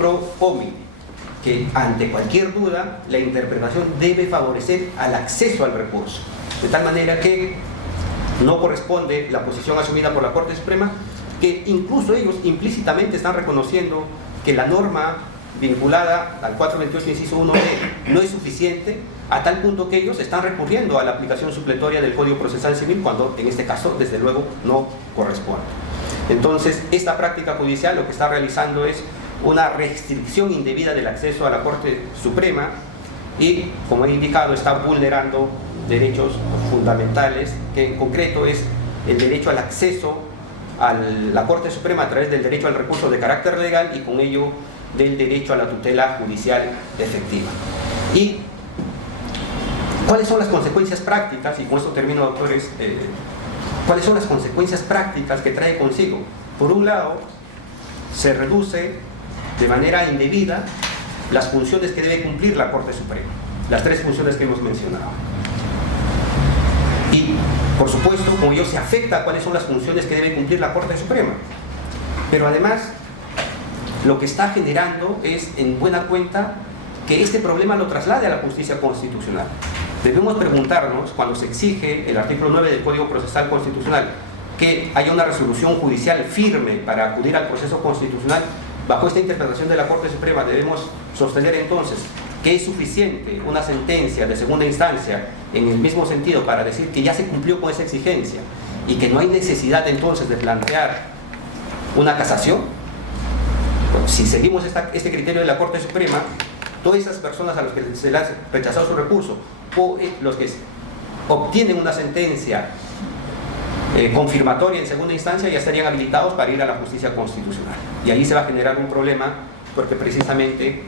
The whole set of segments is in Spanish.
pro homine, que ante cualquier duda la interpretación debe favorecer al acceso al recurso, de tal manera que no corresponde la posición asumida por la Corte Suprema, que incluso ellos implícitamente están reconociendo que la norma vinculada al 428 inciso 1 no es suficiente, a tal punto que ellos están recurriendo a la aplicación supletoria del Código Procesal Civil, cuando en este caso desde luego no corresponde. Entonces, esta práctica judicial lo que está realizando es una restricción indebida del acceso a la Corte Suprema y, como he indicado, está vulnerando derechos fundamentales, que en concreto es el derecho al acceso a la Corte Suprema a través del derecho al recurso de carácter legal y con ello del derecho a la tutela judicial efectiva. ¿Y cuáles son las consecuencias prácticas? Y con esto termino, doctores. ¿Cuáles son las consecuencias prácticas que trae consigo? Por un lado, se reduce de manera indebida las funciones que debe cumplir la Corte Suprema, las tres funciones que hemos mencionado. Y, por supuesto, como ello se afecta a cuáles son las funciones que debe cumplir la Corte Suprema. Pero además, lo que está generando es, en buena cuenta, que este problema lo traslade a la justicia constitucional. Debemos preguntarnos, cuando se exige el artículo 9 del Código Procesal Constitucional, que haya una resolución judicial firme para acudir al proceso constitucional, bajo esta interpretación de la Corte Suprema debemos sostener entonces que es suficiente una sentencia de segunda instancia en el mismo sentido para decir que ya se cumplió con esa exigencia y que no hay necesidad entonces de plantear una casación. Bueno, si seguimos este criterio de la Corte Suprema, todas esas personas a los que se les ha rechazado su recurso o los que obtienen una sentencia confirmatoria en segunda instancia ya estarían habilitados para ir a la justicia constitucional. Y ahí se va a generar un problema porque precisamente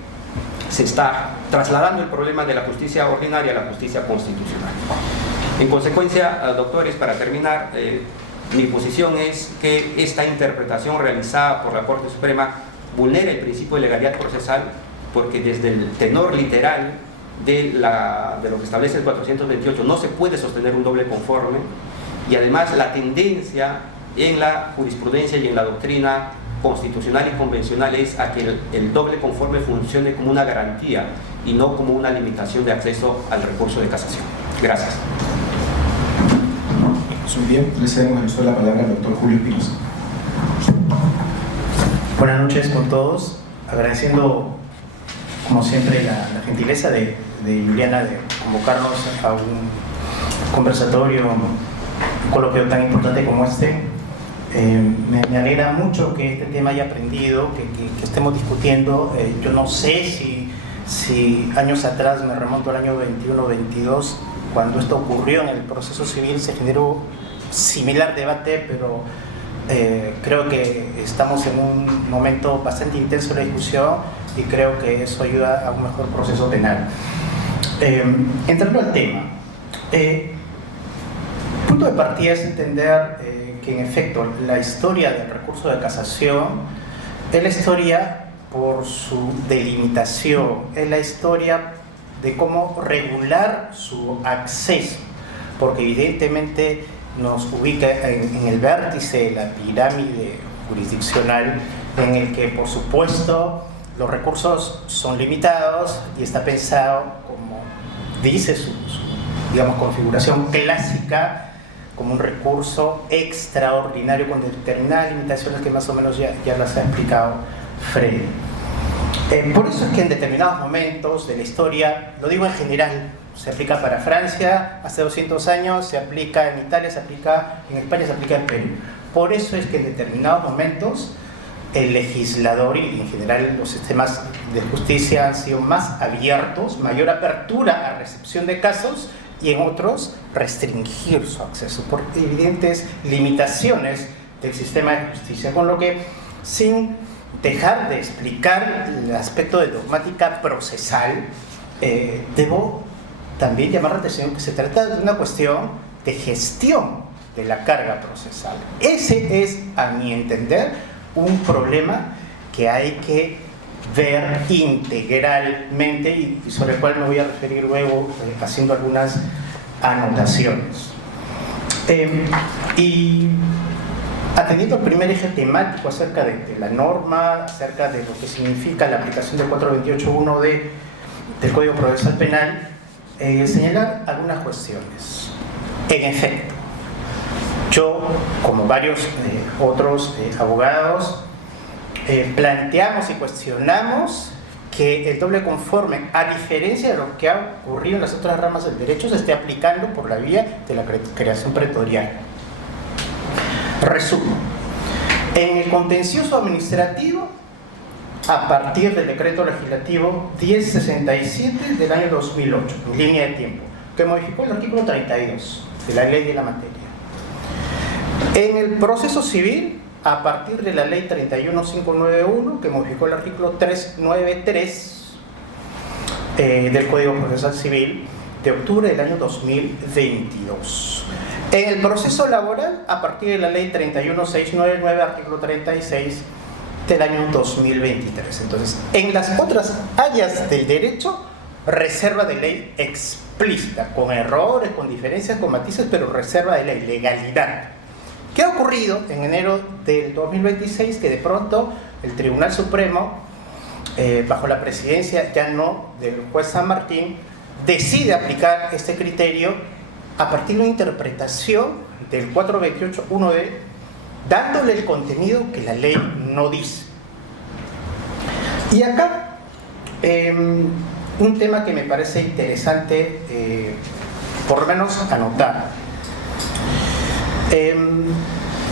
se está trasladando el problema de la justicia ordinaria a la justicia constitucional. En consecuencia, doctores, para terminar, mi posición es que esta interpretación realizada por la Corte Suprema vulnera el principio de legalidad procesal, porque desde el tenor literal de lo que establece el 428 no se puede sostener un doble conforme, y además la tendencia en la jurisprudencia y en la doctrina constitucional y convencional es a que el doble conforme funcione como una garantía y no como una limitación de acceso al recurso de casación. Gracias. Muy bien, le cedemos el uso de la palabra al doctor Julio Espinosa. Buenas noches con todos, agradeciendo como siempre la gentileza de Juliana de convocarnos a un conversatorio, un coloquio tan importante como este. Me alegra mucho que este tema haya aprendido, que estemos discutiendo. Yo no sé si años atrás, me remonto al año 21-22, cuando esto ocurrió en el proceso civil, se generó similar debate, pero creo que estamos en un momento bastante intenso de la discusión y creo que eso ayuda a un mejor proceso penal. Entrando al tema, el punto de partida es entender que en efecto la historia del recurso de casación es la historia por su delimitación, es la historia de cómo regular su acceso, porque evidentemente nos ubica en el vértice de la pirámide jurisdiccional, en el que por supuesto los recursos son limitados y está pensado, como dice su digamos, configuración clásica, como un recurso extraordinario con determinadas limitaciones que más o menos ya las ha explicado Freddy. Por eso es que en determinados momentos de la historia, lo digo en general, se aplica para Francia hace 200 años, se aplica en Italia, se aplica en España, se aplica en Perú. Por eso es que en determinados momentos el legislador y en general los sistemas de justicia han sido más abiertos, mayor apertura a recepción de casos, y en otros restringir su acceso por evidentes limitaciones del sistema de justicia, con lo que, sin dejar de explicar el aspecto de dogmática procesal, debo también llamar la atención que se trata de una cuestión de gestión de la carga procesal. Ese es, a mi entender, un problema que hay que ver integralmente y sobre el cual me voy a referir luego haciendo algunas anotaciones. Y Atendiendo al primer eje temático acerca de la norma, acerca de lo que significa la aplicación del 428.1d del Código Procesal Penal, señalar algunas cuestiones. En efecto, yo, como varios otros abogados, planteamos y cuestionamos que el doble conforme, a diferencia de lo que ha ocurrido en las otras ramas del derecho, se esté aplicando por la vía de la creación pretorial. Resumo. En el contencioso administrativo, a partir del decreto legislativo 1067 del año 2008, en línea de tiempo, que modificó el artículo 32 de la ley de la materia. En el proceso civil, a partir de la ley 31591, que modificó el artículo 393 del Código Procesal Civil de octubre del año 2022. En el proceso laboral, a partir de la ley 31699, artículo 36 del año 2023. Entonces, en las otras áreas del derecho, reserva de ley explícita, con errores, con diferencias, con matices, pero reserva de ley, legalidad. ¿Qué ha ocurrido en enero del 2026? Que de pronto el Tribunal Supremo, bajo la presidencia ya no del juez San Martín, decide aplicar este criterio a partir de una interpretación del 428.1d, dándole el contenido que la ley no dice. Y acá, un tema que me parece interesante, por lo menos anotar.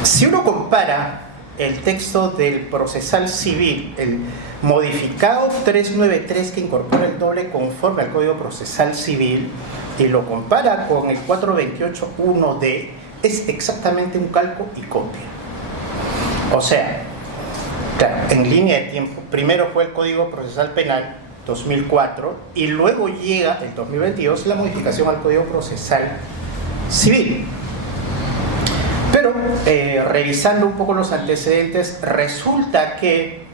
Si uno compara el texto del procesal civil, el modificado 393 que incorpora el doble conforme al Código Procesal Civil, y lo compara con el 428.1d, es exactamente un calco y copia. O sea, claro, en línea de tiempo, primero fue el Código Procesal Penal 2004 y luego llega el 2022 la modificación al Código Procesal Civil. Pero revisando un poco los antecedentes, resulta que,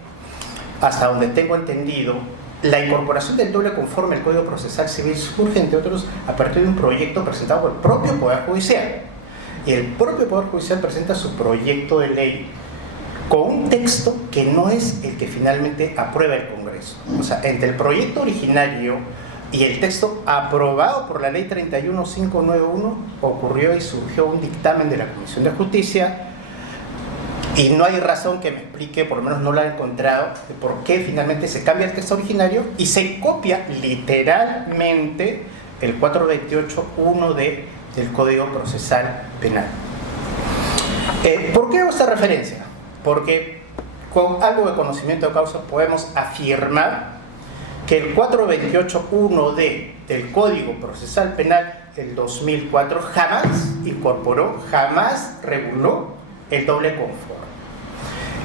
hasta donde tengo entendido, la incorporación del doble conforme al Código Procesal Civil surge, entre otros, a partir de un proyecto presentado por el propio Poder Judicial. Y el propio Poder Judicial presenta su proyecto de ley con un texto que no es el que finalmente aprueba el Congreso. O sea, entre el proyecto originario y el texto aprobado por la ley 31591 ocurrió y surgió un dictamen de la Comisión de Justicia, y no hay razón que me explique, por lo menos no lo he encontrado, de por qué finalmente se cambia el texto originario y se copia literalmente el 428.1d del Código Procesal Penal. ¿Por qué hago esta referencia? Porque con algo de conocimiento de causa podemos afirmar que el 428.1d del Código Procesal Penal del 2004 jamás incorporó, jamás reguló el doble conforme.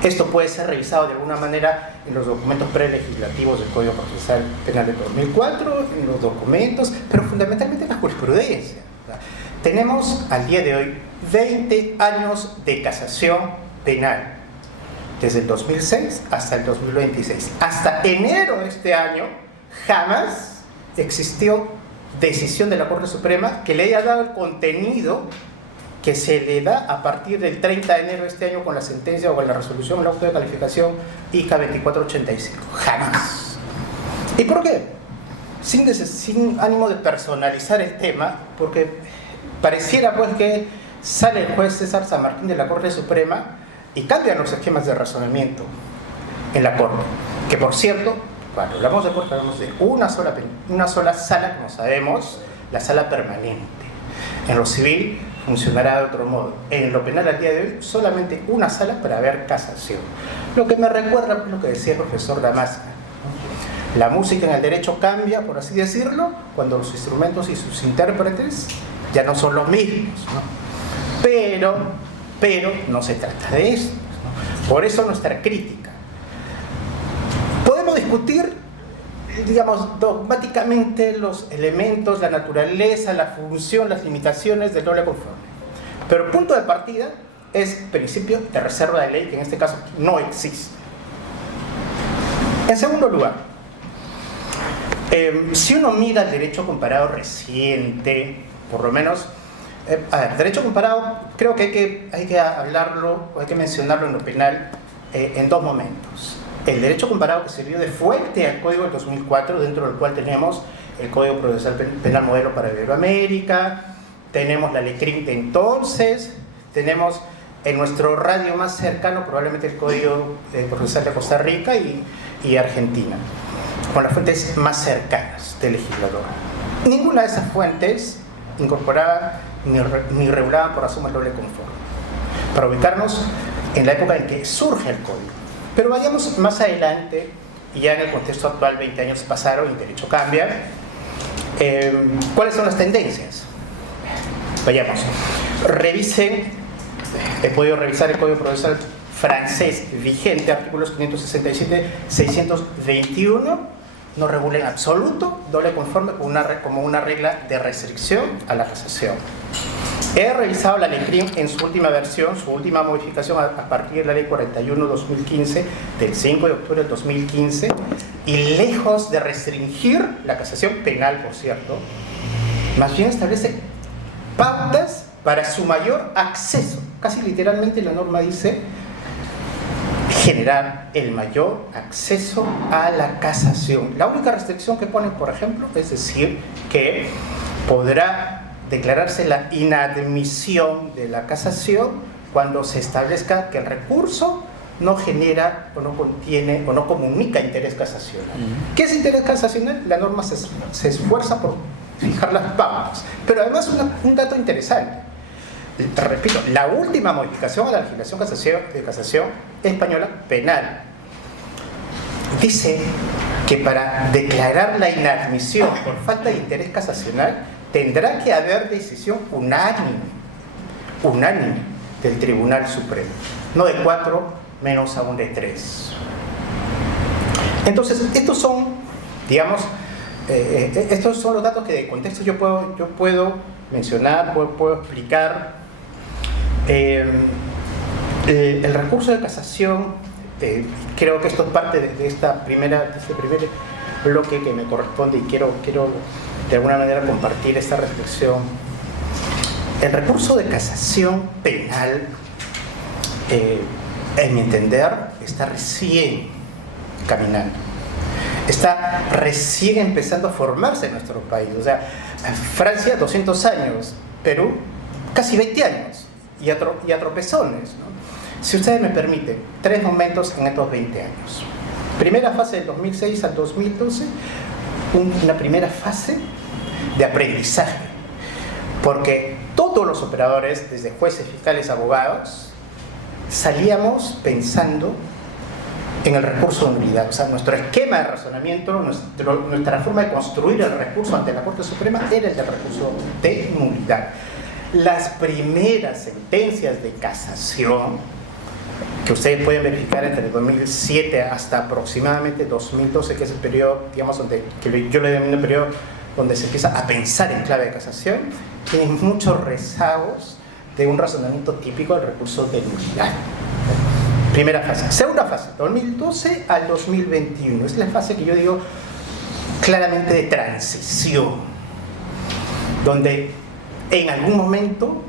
Esto puede ser revisado de alguna manera en los documentos prelegislativos del Código Procesal Penal del 2004, en los documentos, pero fundamentalmente en la jurisprudencia. Tenemos al día de hoy 20 años de casación penal, desde el 2006 hasta el 2026. Hasta enero de este año jamás existió decisión de la Corte Suprema que le haya dado el contenido que se le da a partir del 30 de enero de este año con la sentencia o con la resolución del auto de calificación ICA 2485. Jamás. ¿Y por qué? Sin ánimo de personalizar el tema, porque pareciera pues que sale el juez César San Martín de la Corte Suprema y cambian los esquemas de razonamiento en la Corte. Que por cierto, cuando hablamos de Corte, hablamos de una sola sala, como sabemos, la sala permanente. En lo civil funcionará de otro modo. En lo penal al día de hoy, solamente una sala para ver casación. Lo que me recuerda lo que decía el profesor Damasca. La música en el derecho cambia, por así decirlo, cuando los instrumentos y sus intérpretes ya no son los mismos, ¿no? Pero no se trata de eso, ¿no? Por eso nuestra crítica. Podemos discutir, digamos, dogmáticamente los elementos, la naturaleza, la función, las limitaciones del doble conforme. Pero el punto de partida es principio de reserva de ley, que en este caso no existe. En segundo lugar, si uno mira el derecho comparado reciente, por lo menos A ver, derecho comparado, creo que hay que hablarlo, o hay que mencionarlo en lo penal en dos momentos. El derecho comparado que sirvió de fuente al Código del 2004, dentro del cual tenemos el Código Procesal Penal Modelo para Iberoamérica, tenemos la LECRIM de entonces, tenemos en nuestro radio más cercano probablemente el Código Procesal de Costa Rica y Argentina, con las fuentes más cercanas del legislador. Ninguna de esas fuentes incorporaba ni regulaban por razón el doble conforme, para ubicarnos en la época en que surge el código. Pero vayamos más adelante, y ya en el contexto actual 20 años pasaron y el derecho cambia. ¿Cuáles son las tendencias? Vayamos. Revisen, he podido revisar el Código Procesal francés vigente, artículos 567-621, no regula en absoluto doble conforme como una regla de restricción a la casación. He revisado la LECRIM en su última versión, su última modificación a partir de la Ley 41/2015, del 5 de octubre del 2015, y lejos de restringir la casación penal, por cierto, más bien establece pautas para su mayor acceso. Casi literalmente la norma dice generar el mayor acceso a la casación. La única restricción que ponen, por ejemplo, es decir que podrá declararse la inadmisión de la casación cuando se establezca que el recurso no genera o no contiene o no comunica interés casacional. ¿Qué es interés casacional? La norma se esfuerza por fijar las pautas. Pero además un dato interesante. Repito, la última modificación a la legislación de casación española penal dice que para declarar la inadmisión por falta de interés casacional tendrá que haber decisión unánime del Tribunal Supremo, no de 4 menos aún de 3. Entonces, estos son, digamos, estos son los datos que de contexto yo puedo mencionar, puedo explicar. El recurso de casación, creo que esto es parte de este primer bloque que me corresponde y quiero de alguna manera compartir esta reflexión. El recurso de casación penal, en mi entender, está recién caminando. Está recién empezando a formarse en nuestro país. O sea, Francia 200 años, Perú casi 20 años y a tropezones, ¿no? Si ustedes me permiten, 3 momentos en estos 20 años. Primera fase del 2006 al 2012, una primera fase de aprendizaje, porque todos los operadores, desde jueces, fiscales, abogados, salíamos pensando en el recurso de nulidad. O sea, nuestro esquema de razonamiento, nuestra forma de construir el recurso ante la Corte Suprema era el del recurso de nulidad. Las primeras sentencias de casación, que ustedes pueden verificar entre el 2007 hasta aproximadamente 2012, que es el periodo, digamos, que yo le denomino el periodo donde se empieza a pensar en clave de casación, tienen muchos rezagos de un razonamiento típico del recurso de nulidad. Primera fase. Segunda fase, 2012 al 2021. Es la fase que yo digo claramente de transición, donde en algún momento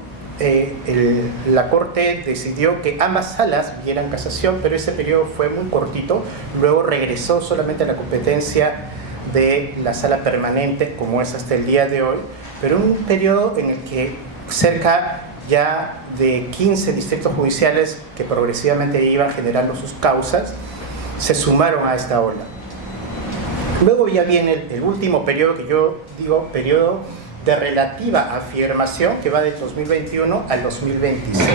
la Corte decidió que ambas salas vieran casación, pero ese periodo fue muy cortito. Luego regresó solamente a la competencia de la sala permanente, como es hasta el día de hoy, pero un periodo en el que cerca ya de 15 distritos judiciales que progresivamente iban generando sus causas se sumaron a esta ola. Luego ya viene el último periodo, que yo digo periodo de relativa afirmación, que va del 2021 al 2026.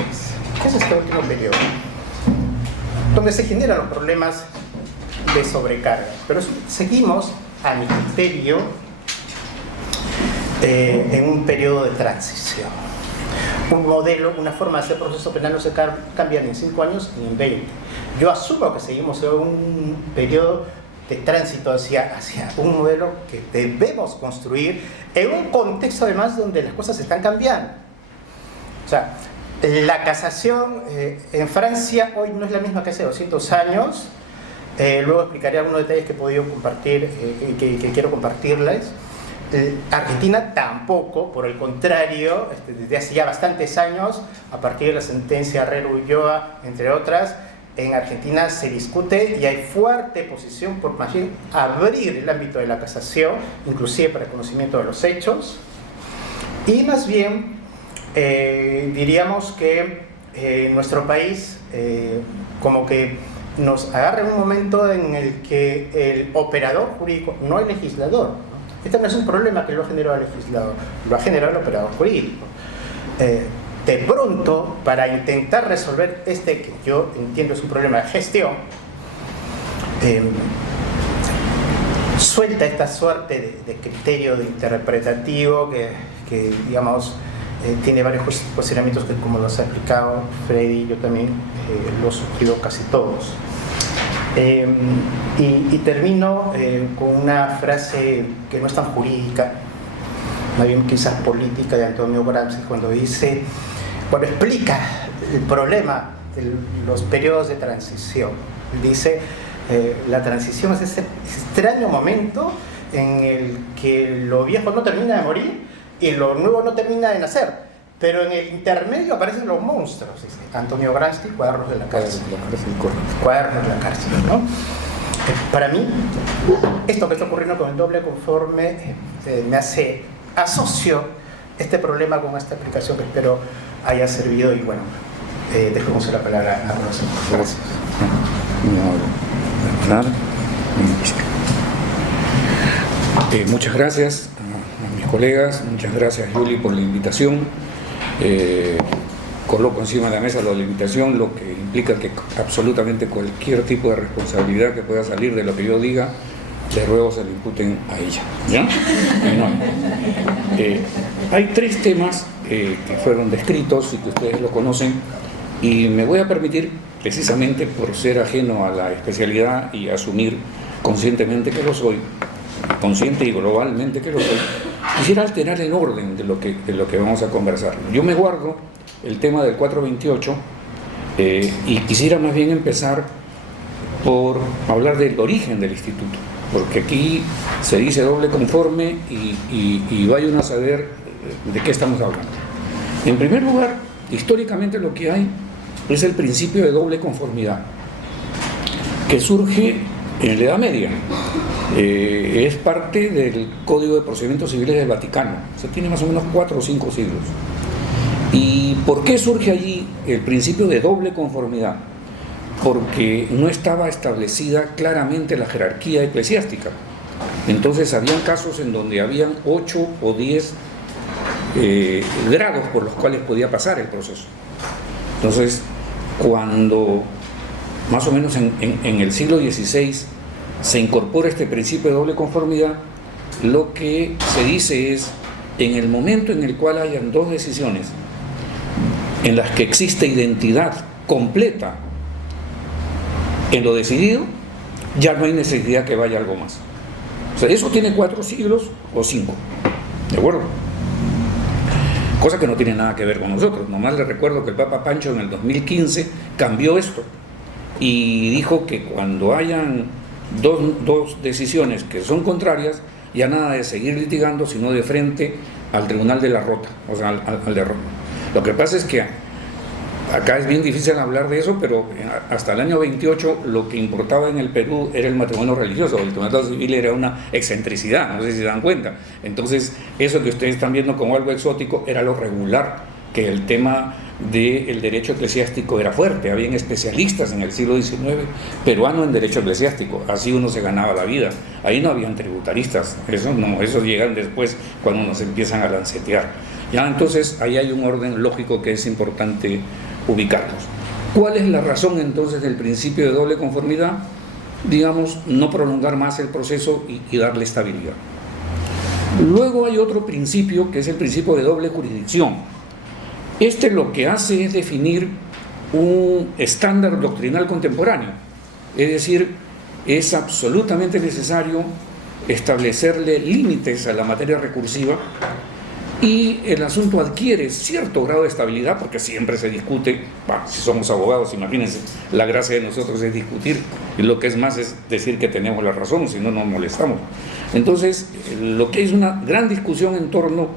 ¿Qué es este último periodo? Donde se generan los problemas de sobrecarga. Pero seguimos, a mi criterio, en un periodo de transición. Un modelo, una forma de hacer proceso penal no se cambia ni en 5 años ni en 20. Yo asumo que seguimos en un periodo de tránsito hacia un modelo que debemos construir en un contexto además donde las cosas están cambiando. O sea, la casación en Francia hoy no es la misma que hace 200 años. Luego explicaré algunos detalles que he podido compartir y que quiero compartirles. Argentina tampoco, por el contrario, desde hace ya bastantes años, a partir de la sentencia Herrera-Ulloa, entre otras, en Argentina se discute y hay fuerte posición por más bien abrir el ámbito de la casación, inclusive para el conocimiento de los hechos, y más bien diríamos que nuestro país como que nos agarra en un momento en el que el operador jurídico, no el legislador, ¿no? Este no es un problema que lo ha generado el legislador, lo ha generado el operador jurídico. De pronto, para intentar resolver que yo entiendo es un problema de gestión, suelta esta suerte de criterio de interpretativo que digamos, tiene varios posicionamientos que, como los ha explicado Freddy, yo también los suscribo casi todos. Y termino con una frase que no es tan jurídica, más bien quizás política, de Antonio Gramsci, cuando dice, cuando explica el problema de los periodos de transición. Dice, la transición es ese extraño momento en el que lo viejo no termina de morir y lo nuevo no termina de nacer, pero en el intermedio aparecen los monstruos, dice Antonio Gramsci, Cuadernos de la cárcel. Cuadernos de la cárcel, ¿no? Para mí, esto que está ocurriendo con el doble conforme me hace asocio este problema con esta explicación que espero haya servido, y bueno, dejemos la palabra a Rosa. Gracias. Muchas gracias a mis colegas, muchas gracias Yuli por la invitación. Coloco encima de la mesa la invitación, lo que implica que absolutamente cualquier tipo de responsabilidad que pueda salir de lo que yo diga, de ruego se le imputen a ella, ¿ya? No. Hay tres temas que fueron descritos y que ustedes lo conocen, y me voy a permitir, precisamente por ser ajeno a la especialidad y asumir conscientemente que lo soy, consciente y globalmente que lo soy, quisiera alterar el orden de lo que vamos a conversar. Yo me guardo el tema del 428 y quisiera más bien empezar por hablar del origen del instituto, porque aquí se dice doble conforme y vaya uno a saber de qué estamos hablando. En primer lugar, históricamente lo que hay es el principio de doble conformidad, que surge en la Edad Media. Es parte del Código de Procedimientos Civiles del Vaticano. Se tiene más o menos 4 o 5 siglos. ¿Y por qué surge allí el principio de doble conformidad? Porque no estaba establecida claramente la jerarquía eclesiástica. Entonces habían casos en donde habían 8 o 10 grados por los cuales podía pasar el proceso. Entonces, cuando más o menos en el siglo XVI se incorpora este principio de doble conformidad, lo que se dice es, en el momento en el cual hayan dos decisiones en las que existe identidad completa en lo decidido, ya no hay necesidad que vaya algo más. O sea, eso tiene 4 siglos o 5, ¿de acuerdo? Cosa que no tiene nada que ver con nosotros. Nomás les recuerdo que el Papa Pancho en el 2015 cambió esto y dijo que cuando hayan dos decisiones que son contrarias, ya nada de seguir litigando, sino de frente al Tribunal de la Rota, o sea, al de Roma. Lo que pasa es que acá es bien difícil hablar de eso, pero hasta el año 28 lo que importaba en el Perú era el matrimonio religioso. El matrimonio civil era una excentricidad, no sé si se dan cuenta. Entonces, eso que ustedes están viendo como algo exótico era lo regular, que el tema del derecho eclesiástico era fuerte. Habían especialistas en el siglo XIX peruano en derecho eclesiástico, así uno se ganaba la vida. Ahí no habían tributaristas, eso no, esos llegan después cuando nos empiezan a lancetear. Ya, entonces ahí hay un orden lógico que es importante ubicarnos. ¿Cuál es la razón entonces del principio de doble conformidad? Digamos, no prolongar más el proceso y darle estabilidad. Luego hay otro principio que es el principio de doble jurisdicción. Este lo que hace es definir un estándar doctrinal contemporáneo, es decir, es absolutamente necesario establecerle límites a la materia recursiva, y el asunto adquiere cierto grado de estabilidad porque siempre se discute. Si somos abogados, imagínense, la gracia de nosotros es discutir, y lo que es más es decir que tenemos la razón, si no nos molestamos. Entonces, lo que es una gran discusión en torno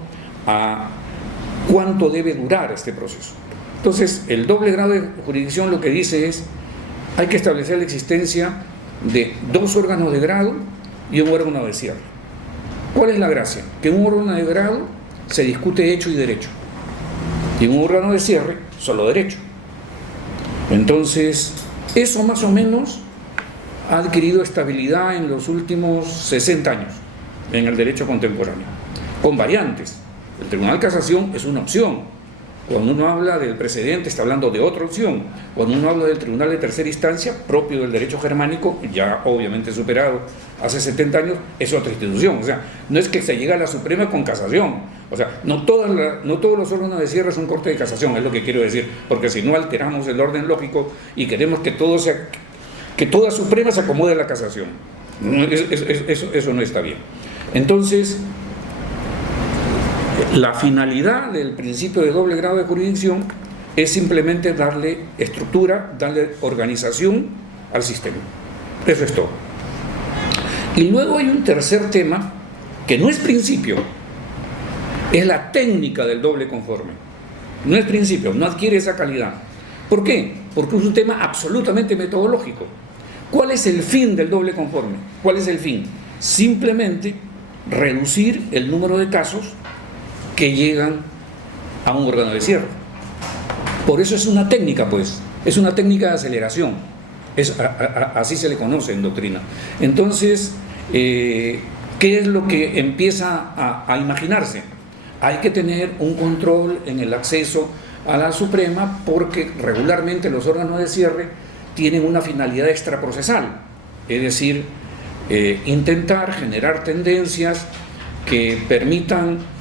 a cuánto debe durar este proceso. Entonces, el doble grado de jurisdicción lo que dice es, hay que establecer la existencia de 2 órganos de grado y un órgano de cierre. ¿Cuál es la gracia? Que en un órgano de grado se discute hecho y derecho, y en un órgano de cierre solo derecho. Entonces, eso más o menos ha adquirido estabilidad en los últimos 60 años en el derecho contemporáneo, con variantes. El Tribunal de Casación es una opción. Cuando uno habla del precedente, está hablando de otra opción. Cuando uno habla del Tribunal de Tercera Instancia, propio del derecho germánico, ya obviamente superado hace 70 años, es otra institución. O sea, no es que se llega a la Suprema con casación. O sea, no todos los órganos de cierre son Corte de Casación, es lo que quiero decir, porque si no alteramos el orden lógico y queremos que toda Suprema se acomode a la casación. Eso no está bien. Entonces, la finalidad del principio de doble grado de jurisdicción es simplemente darle estructura, darle organización al sistema. Eso es todo. Y luego hay un tercer tema que no es principio, es la técnica del doble conforme. No es principio, no adquiere esa calidad. ¿Por qué? Porque es un tema absolutamente metodológico. ¿Cuál es el fin del doble conforme? ¿Cuál es el fin? Simplemente reducir el número de casos que llegan a un órgano de cierre. Por eso es una técnica, pues, es una técnica de aceleración. Así se le conoce en doctrina. Entonces, ¿qué es lo que empieza a imaginarse? Hay que tener un control en el acceso a la Suprema, porque regularmente los órganos de cierre tienen una finalidad extraprocesal, es decir, intentar generar tendencias que permitan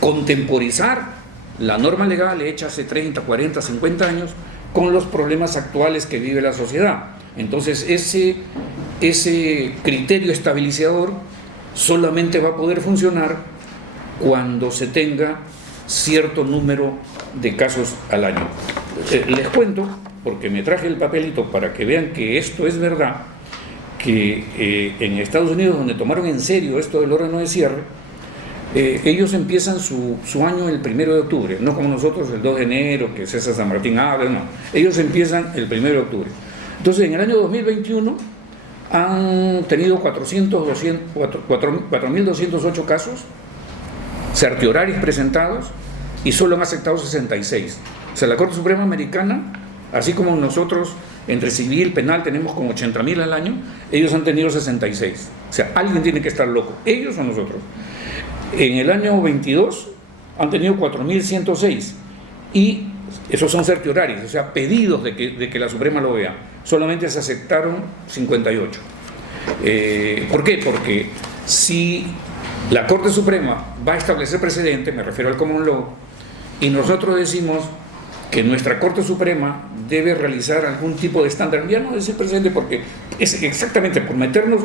contemporizar la norma legal hecha hace 30, 40, 50 años con los problemas actuales que vive la sociedad. Entonces ese criterio estabilizador solamente va a poder funcionar cuando se tenga cierto número de casos al año. Les cuento, porque me traje el papelito para que vean que esto es verdad, que en Estados Unidos, donde tomaron en serio esto del órgano de cierre, ellos empiezan su año el 1 de octubre, no como nosotros el 2 de enero, que César San Martín habla, no. Ellos empiezan el 1 de octubre. Entonces, en el año 2021 han tenido 4.208 casos certiorarios presentados y solo han aceptado 66. O sea, la Corte Suprema Americana, así como nosotros entre civil, penal tenemos como 80.000 al año, ellos han tenido 66. O sea, alguien tiene que estar loco, ellos o nosotros. En el año 22 han tenido 4.106 y esos son certiorarios, o sea, pedidos de que la Suprema lo vea. Solamente se aceptaron 58. ¿Por qué? Porque si la Corte Suprema va a establecer precedente, me refiero al common law, y nosotros decimos que nuestra Corte Suprema debe realizar algún tipo de estándar, ya no decir precedente, porque es exactamente por meternos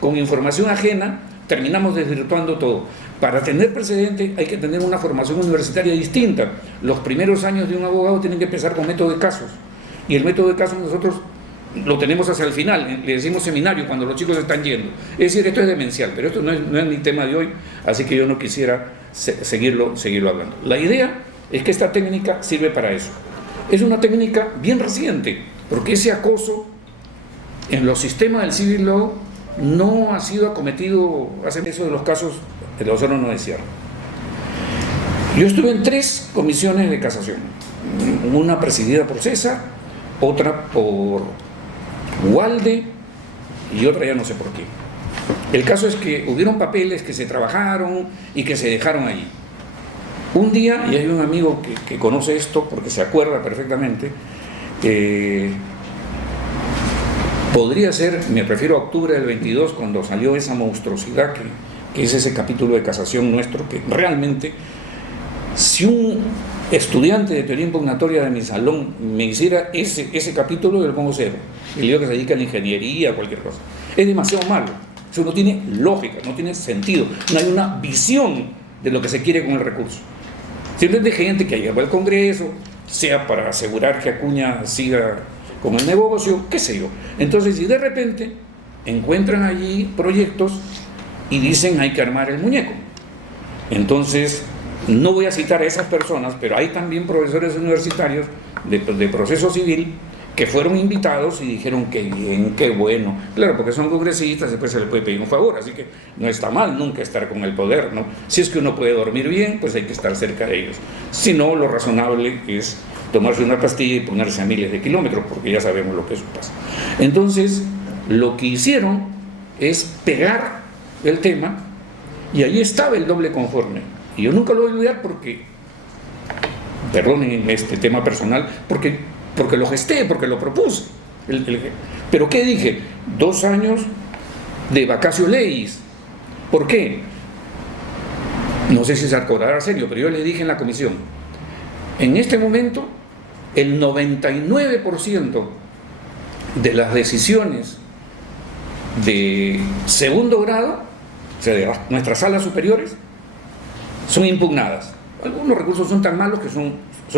con información ajena, terminamos desvirtuando todo. Para tener precedente hay que tener una formación universitaria distinta. Los primeros años de un abogado tienen que empezar con método de casos, y el método de casos nosotros lo tenemos hacia el final, le decimos seminario cuando los chicos están yendo. Es decir, esto es demencial, pero esto no es mi tema de hoy, así que yo no quisiera seguirlo hablando. La idea es que esta técnica sirve para eso. Es una técnica bien reciente, porque ese acoso en los sistemas del civil law no ha sido acometido hace eso de los casos de los órganos de cierre. Yo estuve en 3 comisiones de casación, una presidida por César, otra por Walde y otra ya no sé por qué. El caso es que hubieron papeles que se trabajaron y que se dejaron allí. Un día, y hay un amigo que conoce esto porque se acuerda perfectamente, podría ser, me refiero a octubre del 22, cuando salió esa monstruosidad que es ese capítulo de casación nuestro, que realmente, si un estudiante de teoría impugnatoria de mi salón me hiciera ese capítulo, yo le pongo 0. Y le digo que se dedica a la ingeniería, a cualquier cosa. Es demasiado malo. Eso no tiene lógica, no tiene sentido. No hay una visión de lo que se quiere con el recurso. Simplemente gente que llegó al Congreso, sea para asegurar que Acuña siga con el negocio, qué sé yo. Entonces, si de repente encuentran allí proyectos y dicen hay que armar el muñeco. Entonces, no voy a citar a esas personas, pero hay también profesores universitarios de proceso civil que fueron invitados y dijeron que bien, qué bueno. Claro, porque son congresistas, después se les puede pedir un favor, así que no está mal nunca estar con el poder, ¿no? Si es que uno puede dormir bien, pues hay que estar cerca de ellos. Si no, lo razonable es tomarse una pastilla y ponerse a miles de kilómetros, porque ya sabemos lo que eso pasa. Entonces, lo que hicieron es pegar el tema, y ahí estaba el doble conforme. Y yo nunca lo voy a olvidar porque, perdonen este tema personal, porque lo gesté, porque lo propuse. Pero ¿qué dije? 2 años de vacatio legis. ¿Por qué? No sé si se acordará serio, pero yo le dije en la comisión, en este momento el 99% de las decisiones de segundo grado, o sea, de nuestras salas superiores, son impugnadas. Algunos recursos son tan malos que son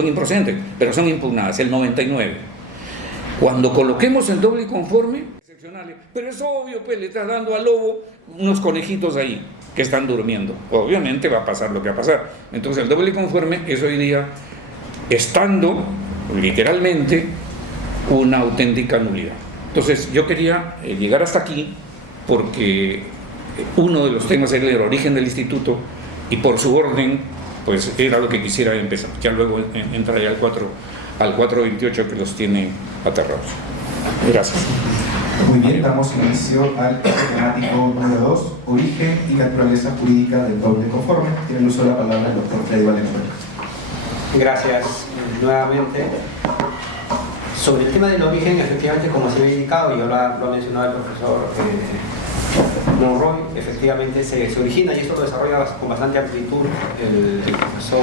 improcedentes, pero son impugnadas, el 99%. Cuando coloquemos el doble conforme, excepcionales, pero es obvio, pues le estás dando al lobo unos conejitos ahí que están durmiendo. Obviamente va a pasar lo que va a pasar. Entonces el doble conforme es hoy día, estando literalmente, una auténtica nulidad. Entonces yo quería llegar hasta aquí porque uno de los temas era el origen del instituto y por su orden pues era lo que quisiera empezar. Ya luego entraré al 428 que los tiene aterrados. Gracias. Muy bien, damos inicio al temático número 2, origen y naturaleza jurídica del doble conforme. Tiene el uso de la palabra el doctor Freddy Valenzuela. Gracias nuevamente. Sobre el tema del origen, efectivamente, como se había indicado, y lo ha mencionado el profesor Monroy, efectivamente se origina, y esto lo desarrolla con bastante amplitud el profesor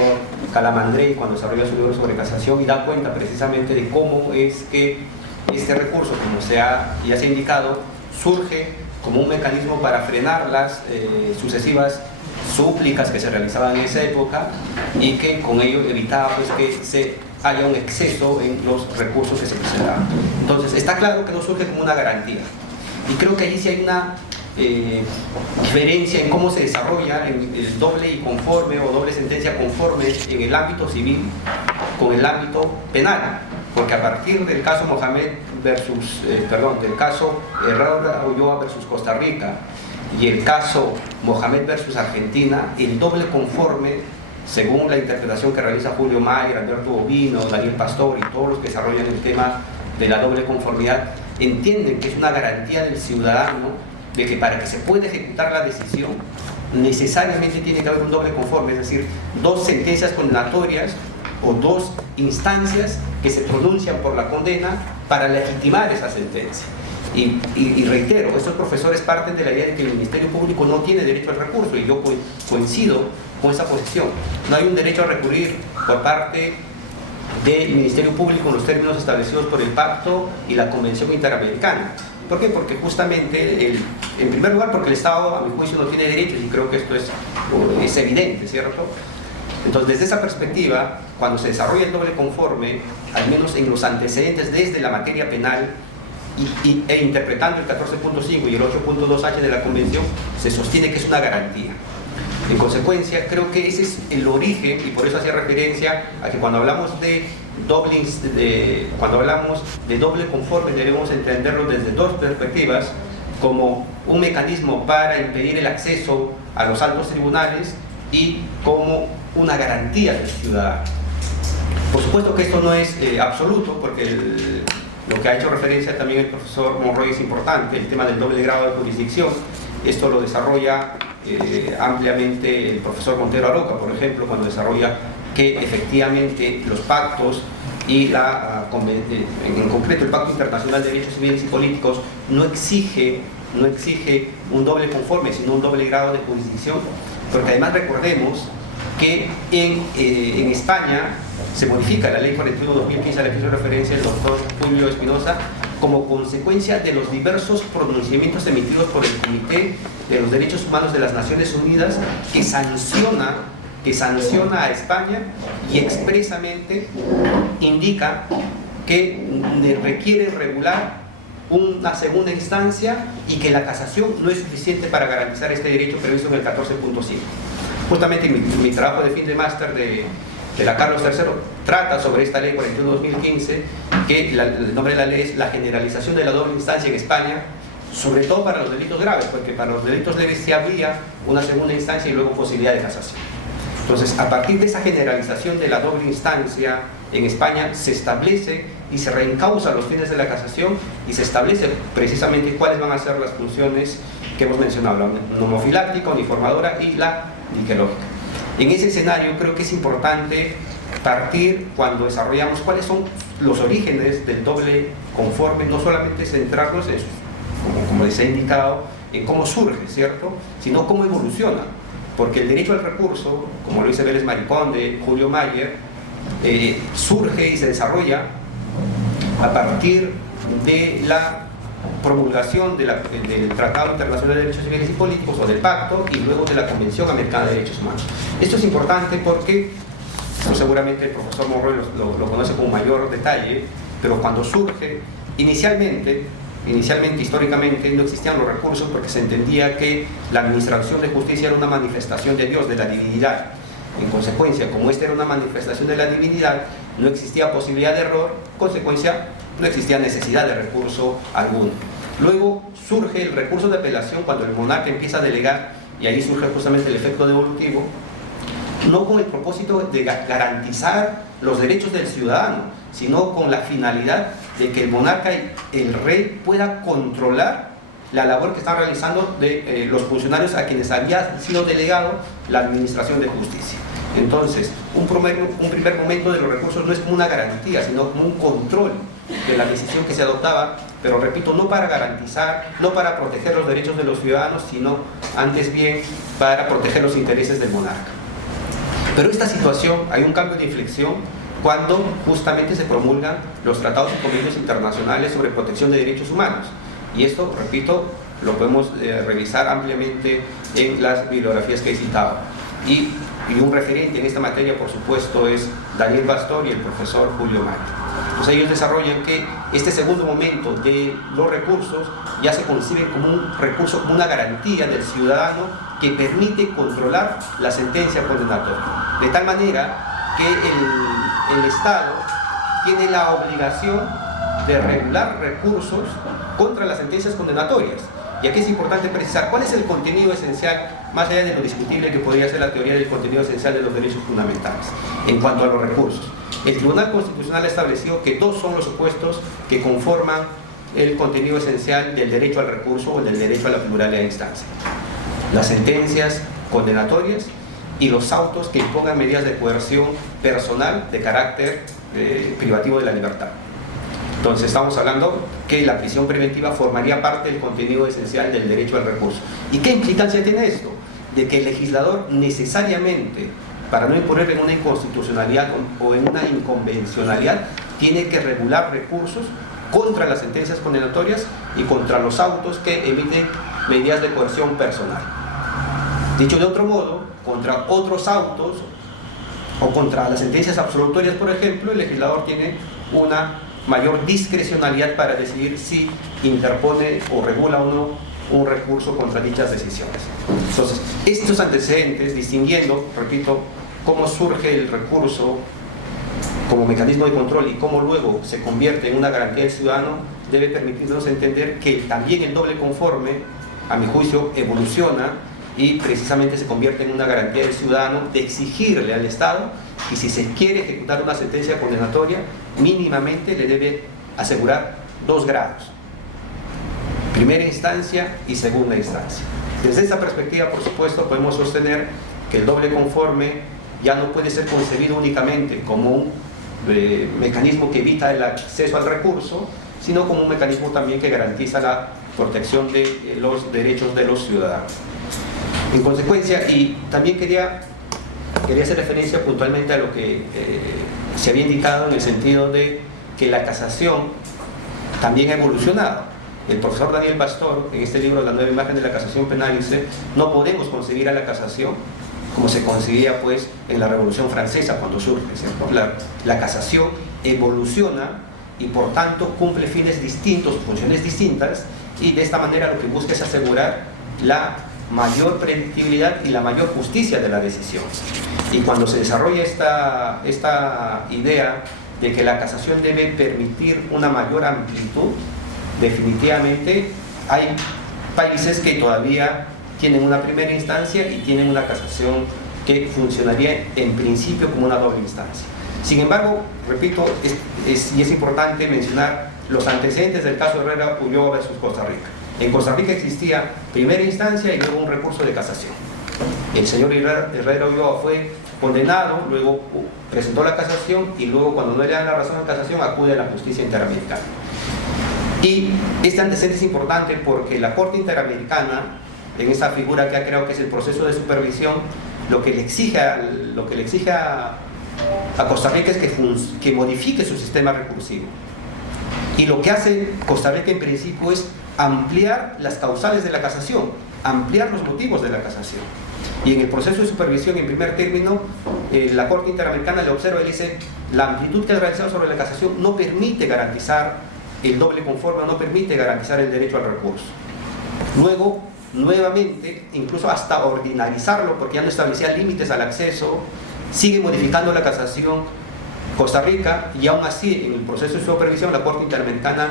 Calamandrei cuando desarrolla su libro sobre casación, y da cuenta precisamente de cómo es que este recurso, como ya se ha indicado, surge como un mecanismo para frenar las sucesivas súplicas que se realizaban en esa época y que con ello evitaba pues, que haya un exceso en los recursos que se presentaban. Entonces, está claro que no surge como una garantía. Y creo que ahí sí hay una diferencia en cómo se desarrolla el doble y conforme o doble sentencia conforme en el ámbito civil con el ámbito penal. Porque a partir del caso Mohamed del caso Herrera Ulloa versus Costa Rica y el caso Mohamed versus Argentina, el doble conforme, según la interpretación que realiza Julio Mayer, Alberto Bovino, Daniel Pastor y todos los que desarrollan el tema de la doble conformidad, entienden que es una garantía del ciudadano de que para que se pueda ejecutar la decisión necesariamente tiene que haber un doble conforme, es decir, 2 sentencias condenatorias o 2 instancias que se pronuncian por la condena para legitimar esa sentencia. Y reitero, estos profesores parten de la idea de que el Ministerio Público no tiene derecho al recurso, y yo coincido con esa posición. No hay un derecho a recurrir por parte del Ministerio Público en los términos establecidos por el Pacto y la Convención Interamericana. ¿Por qué? Porque justamente, en primer lugar, porque el Estado, a mi juicio, no tiene derechos, y creo que esto es evidente, ¿cierto? Entonces, desde esa perspectiva, cuando se desarrolla el doble conforme, al menos en los antecedentes desde la materia penal e interpretando el 14.5 y el 8.2H de la Convención, se sostiene que es una garantía. En consecuencia, creo que ese es el origen, y por eso hacía referencia a que cuando hablamos de doble conforme debemos entenderlo desde 2 perspectivas, como un mecanismo para impedir el acceso a los altos tribunales y como una garantía del ciudadano. Por supuesto que esto no es absoluto, porque lo que ha hecho referencia también el profesor Monroy es importante, el tema del doble grado de jurisdicción. Esto lo desarrolla ampliamente el profesor Montero Aroca, por ejemplo, cuando desarrolla que efectivamente los pactos y en concreto el Pacto Internacional de Derechos Civiles y Políticos no exige un doble conforme, sino un doble grado de jurisdicción, porque además recordemos que en España se modifica la ley 41/2015 a la que hizo referencia el doctor Julio Espinosa como consecuencia de los diversos pronunciamientos emitidos por el Comité de los Derechos Humanos de las Naciones Unidas que sanciona a España y expresamente indica que requiere regular una segunda instancia y que la casación no es suficiente para garantizar este derecho previsto en el 14.5. Justamente mi trabajo de fin de máster de la Carlos III trata sobre esta ley 41/2015, que el nombre de la ley es la generalización de la doble instancia en España, sobre todo para los delitos graves, porque para los delitos leves sí había una segunda instancia y luego posibilidad de casación. Entonces, a partir de esa generalización de la doble instancia en España, se establece y se reencausa los fines de la casación y se establece precisamente cuáles van a ser las funciones que hemos mencionado, la nomofiláctica, uniformadora y la diquelógica. En ese escenario creo que es importante partir, cuando desarrollamos cuáles son los orígenes del doble conforme, no solamente centrarnos en, como les he indicado, en cómo surge, ¿cierto?, sino cómo evoluciona, porque el derecho al recurso, como lo dice Vélez Mariconde, Julio Mayer, surge y se desarrolla a partir de la promulgación del Tratado Internacional de Derechos Civiles y Políticos, o del Pacto, y luego de la Convención Americana de Derechos Humanos. Esto es importante porque, pues seguramente el profesor Monroy lo conoce con mayor detalle, pero cuando surge, inicialmente, históricamente, no existían los recursos porque se entendía que la administración de justicia era una manifestación de Dios, de la divinidad. En consecuencia, como esta era una manifestación de la divinidad, no existía posibilidad de error, consecuencia, no existía necesidad de recurso alguno. Luego surge el recurso de apelación cuando el monarca empieza a delegar, y ahí surge justamente el efecto devolutivo, no con el propósito de garantizar los derechos del ciudadano, sino con la finalidad de que el monarca y el rey pueda controlar la labor que están realizando de los funcionarios a quienes había sido delegado la administración de justicia. Entonces, un primer momento de los recursos no es como una garantía, sino como un control de la decisión que se adoptaba, pero repito, no para garantizar, no para proteger los derechos de los ciudadanos, sino antes bien para proteger los intereses del monarca. Pero esta situación, hay un cambio de inflexión cuando justamente se promulgan los tratados y convenios internacionales sobre protección de derechos humanos. Y esto, repito, lo podemos revisar ampliamente en las bibliografías que he citado. Y un referente en esta materia, por supuesto, es Daniel Bastor y el profesor Julio Mayer. Entonces ellos desarrollan que este segundo momento de los recursos ya se concibe como un recurso, como una garantía del ciudadano que permite controlar la sentencia condenatoria. De tal manera que el Estado tiene la obligación de regular recursos contra las sentencias condenatorias. Y aquí es importante precisar cuál es el contenido esencial, más allá de lo discutible que podría ser la teoría del contenido esencial de los derechos fundamentales, en cuanto a los recursos. El Tribunal Constitucional ha establecido que dos son los supuestos que conforman el contenido esencial del derecho al recurso o del derecho a la pluralidad de instancia: las sentencias condenatorias y los autos que impongan medidas de coerción personal de carácter privativo de la libertad. Entonces estamos hablando que la prisión preventiva formaría parte del contenido esencial del derecho al recurso. ¿Y qué implicancia tiene esto? De que el legislador necesariamente, para no incurrir en una inconstitucionalidad o en una inconvencionalidad, tiene que regular recursos contra las sentencias condenatorias y contra los autos que emiten medidas de coerción personal. Dicho de otro modo, contra otros autos o contra las sentencias absolutorias, por ejemplo, el legislador tiene una mayor discrecionalidad para decidir si interpone o regula o no un recurso contra dichas decisiones. Entonces, estos antecedentes, distinguiendo, repito, cómo surge el recurso como mecanismo de control y cómo luego se convierte en una garantía del ciudadano, debe permitirnos entender que también el doble conforme, a mi juicio, evoluciona y precisamente se convierte en una garantía del ciudadano de exigirle al Estado, y si se quiere ejecutar una sentencia condenatoria, mínimamente le debe asegurar 2 grados: primera instancia y segunda instancia. Desde esta perspectiva, por supuesto, podemos sostener que el doble conforme ya no puede ser concebido únicamente como un mecanismo que evita el acceso al recurso, sino como un mecanismo también que garantiza la protección de los derechos de los ciudadanos. En consecuencia, y también quería hacer referencia puntualmente a lo que se había indicado en el sentido de que la casación también ha evolucionado. El profesor Daniel Bastor, en este libro La nueva imagen de la casación penal, dice: no podemos concebir a la casación como se concebía pues en la Revolución Francesa cuando surge, ¿cierto? La casación evoluciona y por tanto cumple fines distintos, funciones distintas, y de esta manera lo que busca es asegurar la mayor predictibilidad y la mayor justicia de la decisión. Y cuando se desarrolla esta idea de que la casación debe permitir una mayor amplitud, definitivamente hay países que todavía tienen una primera instancia y tienen una casación que funcionaría en principio como una doble instancia. Sin embargo, repito, es importante mencionar los antecedentes del caso Herrera Ulloa versus Costa Rica. En Costa Rica existía primera instancia y luego un recurso de casación. El señor Herrera Ulloa fue condenado, luego presentó la casación y luego, cuando no le dan la razón en casación, acude a la justicia interamericana. Y este antecedente es importante porque la Corte Interamericana, en esa figura que ha creado, que es el proceso de supervisión, lo que le exige a Costa Rica es que modifique su sistema recursivo. Y lo que hace Costa Rica en principio es ampliar las causales de la casación, ampliar los motivos de la casación. Y en el proceso de supervisión, en primer término, la Corte Interamericana le observa y dice: la amplitud que ha realizado sobre la casación no permite garantizar el doble conforme, no permite garantizar el derecho al recurso. Luego, nuevamente, incluso hasta ordinarizarlo, porque ya no establecía límites al acceso, sigue modificando la casación Costa Rica, y aún así, en el proceso de supervisión, la Corte Interamericana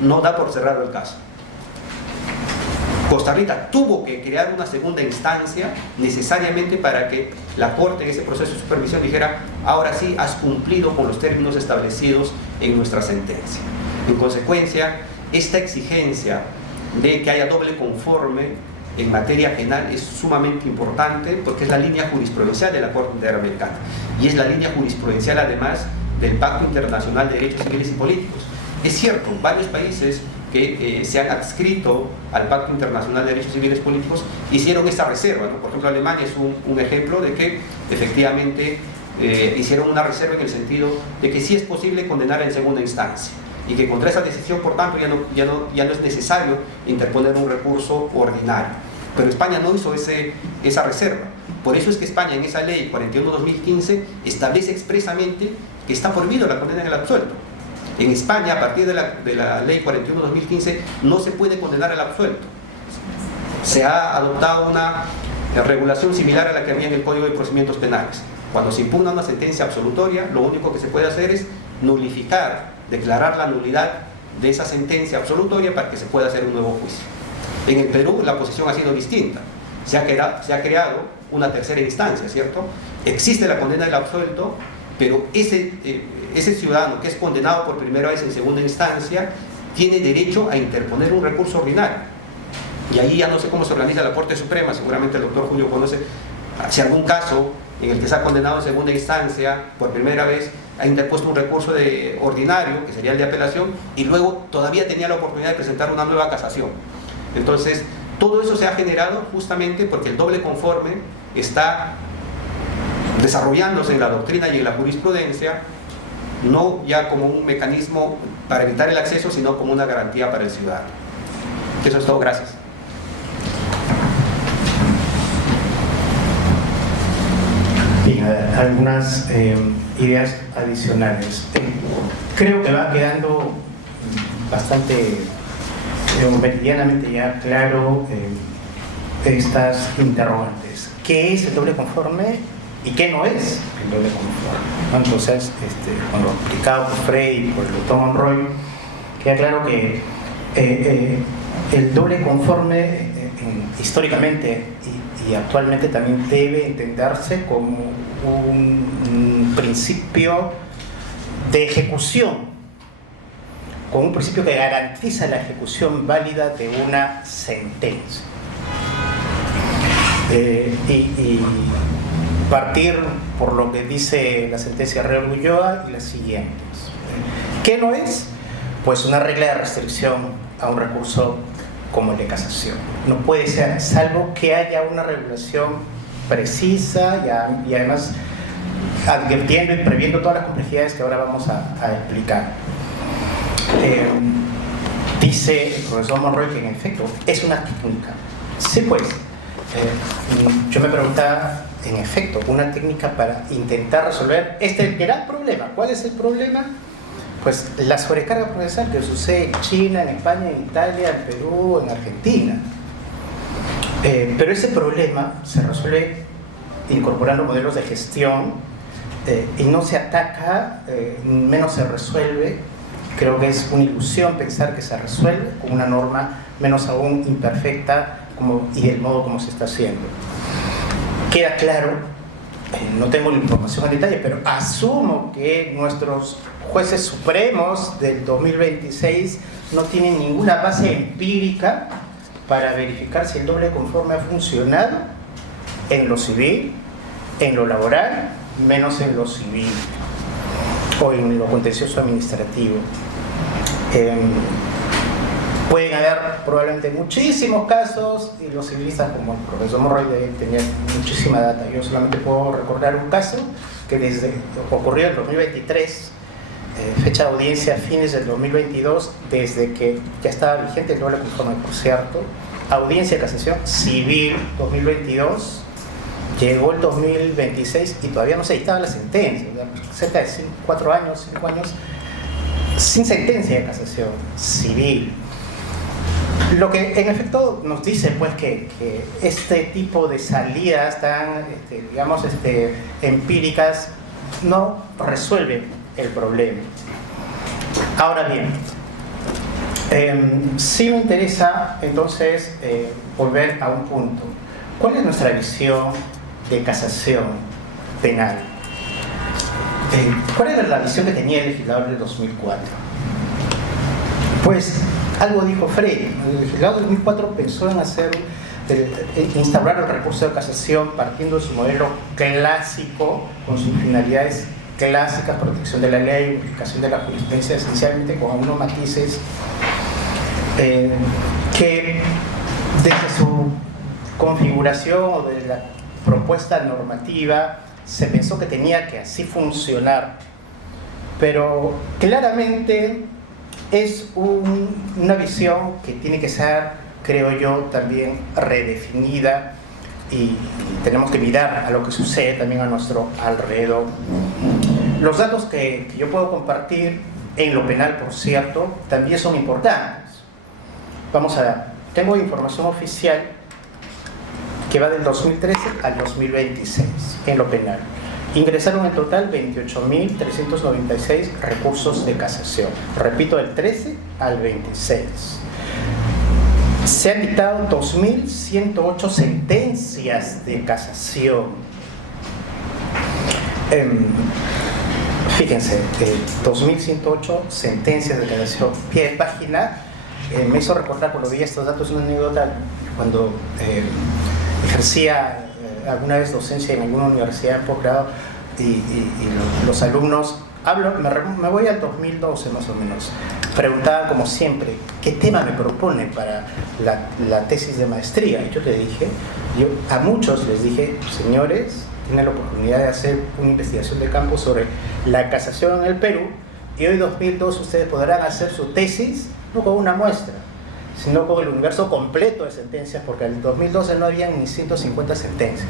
no da por cerrado el caso. Costa Rica tuvo que crear una segunda instancia necesariamente para que la Corte en ese proceso de supervisión dijera: ahora sí has cumplido con los términos establecidos en nuestra sentencia. En consecuencia, esta exigencia de que haya doble conforme en materia penal es sumamente importante, porque es la línea jurisprudencial de la Corte Interamericana y es la línea jurisprudencial además del Pacto Internacional de Derechos Civiles y Políticos. Es cierto, varios países que se han adscrito al Pacto Internacional de Derechos Civiles y Políticos hicieron esta reserva, ¿no? Por ejemplo, Alemania es un ejemplo de que efectivamente hicieron una reserva en el sentido de que sí es posible condenar en segunda instancia y que contra esa decisión, por tanto, ya no es necesario interponer un recurso ordinario. Pero España no hizo esa reserva. Por eso es que España, en esa ley 41/2015, establece expresamente que está prohibido la condena en el absuelto. En España, a partir de la ley 41/2015, no se puede condenar al absuelto. Se ha adoptado una regulación similar a la que había en el Código de Procedimientos Penales. Cuando se impugna una sentencia absolutoria, lo único que se puede hacer es nulificar, declarar la nulidad de esa sentencia absolutoria para que se pueda hacer un nuevo juicio. En el Perú la posición ha sido distinta. Se ha creado una tercera instancia, ¿cierto? Existe la condena del absuelto, pero ese ciudadano que es condenado por primera vez en segunda instancia tiene derecho a interponer un recurso ordinario. Y ahí ya no sé cómo se organiza la Corte Suprema, seguramente el doctor Julio conoce si algún caso en el que se ha condenado en segunda instancia por primera vez, ha interpuesto un recurso ordinario, que sería el de apelación, y luego todavía tenía la oportunidad de presentar una nueva casación. Entonces, todo eso se ha generado justamente porque el doble conforme está desarrollándose en la doctrina y en la jurisprudencia, no ya como un mecanismo para evitar el acceso, sino como una garantía para el ciudadano. Eso es todo, gracias. Bien, algunas ideas adicionales. Creo que va quedando bastante meridianamente ya claro estas interrogantes. ¿Qué es el doble conforme y qué no es el doble conforme? Entonces, cuando explicado por Frey y por el doctor Monroy, queda claro que el doble conforme históricamente y actualmente también debe entenderse como un principio de ejecución, como un principio que garantiza la ejecución válida de una sentencia. Y partir por lo que dice la sentencia Herrera Ulloa y las siguientes. ¿Qué no es? Pues una regla de restricción a un recurso como el de casación. No puede ser, salvo que haya una regulación precisa y además advirtiendo y previendo todas las complejidades que ahora vamos a explicar. Dice el profesor Monroy que en efecto es una técnica. Sí, pues, yo me preguntaba, en efecto, una técnica para intentar resolver este gran problema. ¿Cuál es el problema? pues la sobrecarga procesal que sucede en China, en España, en Italia, en Perú, en Argentina. Pero ese problema se resuelve incorporando modelos de gestión y no se ataca, menos se resuelve. Creo que es una ilusión pensar que se resuelve con una norma menos aún imperfecta y del modo como se está haciendo. Queda claro, no tengo la información en detalle, pero asumo que nuestros jueces supremos del 2026 no tienen ninguna base empírica para verificar si el doble conforme ha funcionado en lo civil, en lo laboral, menos en lo civil o en lo contencioso administrativo. Pueden haber probablemente muchísimos casos y los civilistas, como el profesor Morroy, deben tener muchísima data. Yo solamente puedo recordar un caso que ocurrió en 2023, fecha de audiencia fines del 2022, desde que ya estaba vigente el doble conforme, por cierto. Audiencia de casación civil 2022, llegó el 2026 y todavía no se dictaba la sentencia, cerca de 5 años sin sentencia de casación civil. Lo que en efecto nos dice pues que este tipo de salidas tan empíricas no resuelven el problema. Ahora bien, sí me interesa entonces volver a un punto. ¿Cuál es nuestra visión de casación penal? ¿Cuál era la visión que tenía el legislador del 2004? Pues algo dijo Frey. El legislador del 2004 pensó en instaurar el recurso de casación partiendo de su modelo clásico, con sus finalidades clásicas: protección de la ley, unificación de la jurisprudencia, esencialmente con algunos matices que desde su configuración o de la propuesta normativa se pensó que tenía que así funcionar, pero claramente es una visión que tiene que ser, creo yo, también redefinida, y tenemos que mirar a lo que sucede también a nuestro alrededor. Los datos que yo puedo compartir en lo penal, por cierto, también son importantes. Vamos a ver, tengo información oficial que va del 2013 al 2026 en lo penal. Ingresaron en total 28.396 recursos de casación. Repito, del 13 al 26. Se han dictado 2.108 sentencias de casación. Fíjense, 2.108 sentencias de casación. Pie de página. Me hizo recordar cuando vi estos datos una anécdota cuando ejercía alguna vez docencia en alguna universidad en posgrado y los alumnos, me voy al 2012 más o menos, preguntaban como siempre, ¿qué tema me proponen para la tesis de maestría? Y yo a muchos les dije, señores, tienen la oportunidad de hacer una investigación de campo sobre la casación en el Perú, y hoy 2002 ustedes podrán hacer su tesis no con una muestra, sino con el universo completo de sentencias, porque en el 2012 no habían ni 150 sentencias.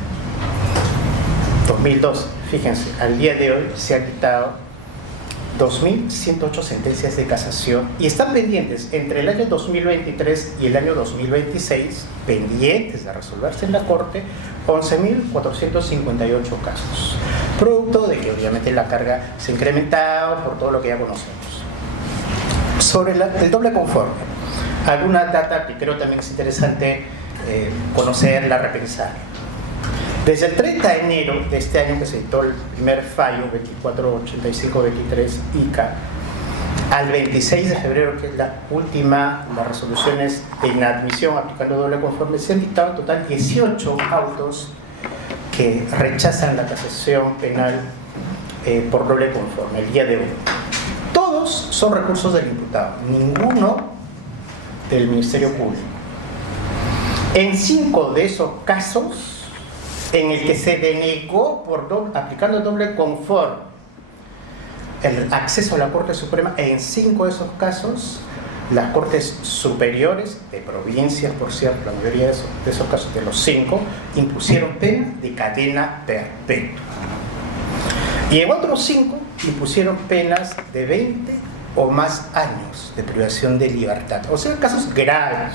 2012, fíjense, al día de hoy se han dictado 2.108 sentencias de casación y están pendientes entre el año 2023 y el año 2026, pendientes de resolverse en la Corte, 11.458 casos, producto de que obviamente la carga se ha incrementado por todo lo que ya conocemos. Sobre el doble conforme, alguna data que creo también es interesante conocerla, repensar. Desde el 30 de enero de este año, que se dictó el primer fallo 2485-23 ICA, al 26 de febrero, que es las resoluciones de inadmisión aplicando doble conforme, se han dictado en total 18 autos que rechazan la casación penal por doble conforme el día de hoy. Todos son recursos del imputado, ninguno del Ministerio Público. En 5 de esos casos, en el que se denegó aplicando el doble conforme el acceso a la Corte Suprema, en 5 de esos casos, las Cortes Superiores de provincias, por cierto, la mayoría de esos casos, de los 5, impusieron pena de cadena perpetua. Y en otros 5 impusieron penas de 20 o más años de privación de libertad, o sea, casos graves.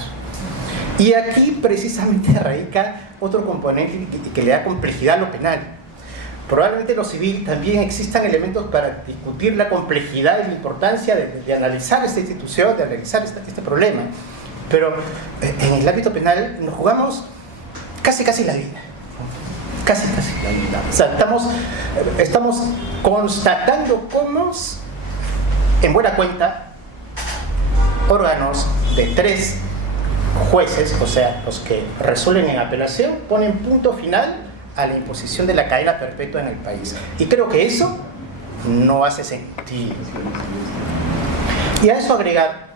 Y aquí precisamente radica otro componente que le da complejidad a lo penal. Probablemente en lo civil también existan elementos para discutir la complejidad y la importancia de analizar esta institución, de analizar este problema. Pero en el ámbito penal nos jugamos casi la vida. Casi la vida. O sea, estamos constatando cómo, en buena cuenta, órganos de 3 jueces, o sea, los que resuelven en apelación, ponen punto final a la imposición de la cadena perpetua en el país. Y creo que eso no hace sentido. Y a eso agregar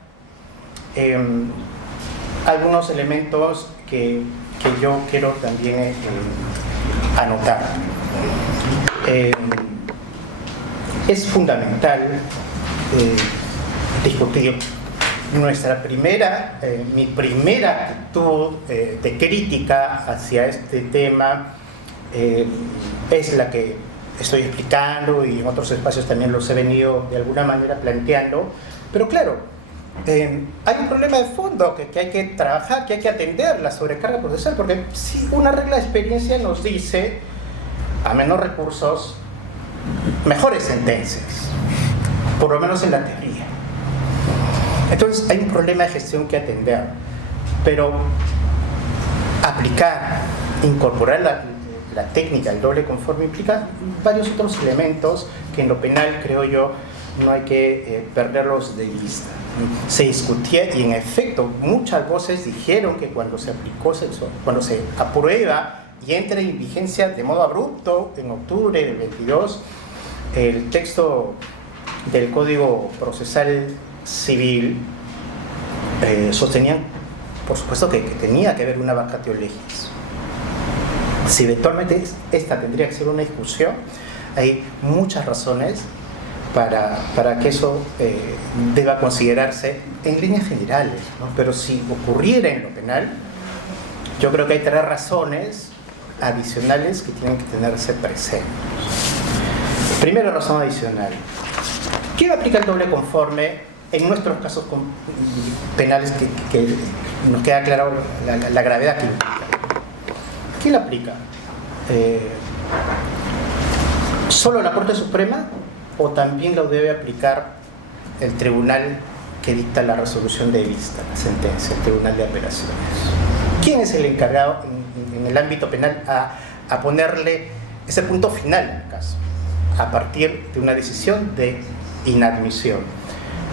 algunos elementos que yo quiero también anotar. Es fundamental discutir mi primera actitud de crítica hacia este tema es la que estoy explicando, y en otros espacios también los he venido de alguna manera planteando. Pero claro, hay un problema de fondo que hay que trabajar, que hay que atender: la sobrecarga procesal, porque si una regla de experiencia nos dice, a menos recursos, mejores sentencias, por lo menos en la teoría. Entonces hay un problema de gestión que atender, pero aplicar, incorporar la técnica, el doble conforme, implica varios otros elementos que en lo penal, creo yo, no hay que perderlos de vista. Se discutía, y en efecto muchas voces dijeron que cuando se aplicó, cuando se aprueba y entra en vigencia de modo abrupto en octubre del 22 el texto del Código Procesal Civil, sostenían, por supuesto, que tenía que haber una vacatio legis. Si eventualmente esta tendría que ser una discusión, hay muchas razones para que eso deba considerarse en líneas generales, ¿no? Pero si ocurriera en lo penal, yo creo que hay 3 razones adicionales que tienen que tenerse presentes. Primera razón adicional: ¿quién aplica el doble conforme en nuestros casos penales que nos queda claro la gravedad que implica? ¿Quién la aplica? ¿Solo la Corte Suprema, o también lo debe aplicar el tribunal que dicta la resolución de vista, la sentencia, el Tribunal de Apelaciones? ¿Quién es el encargado en el ámbito penal a ponerle ese punto final al caso, a partir de una decisión de inadmisión?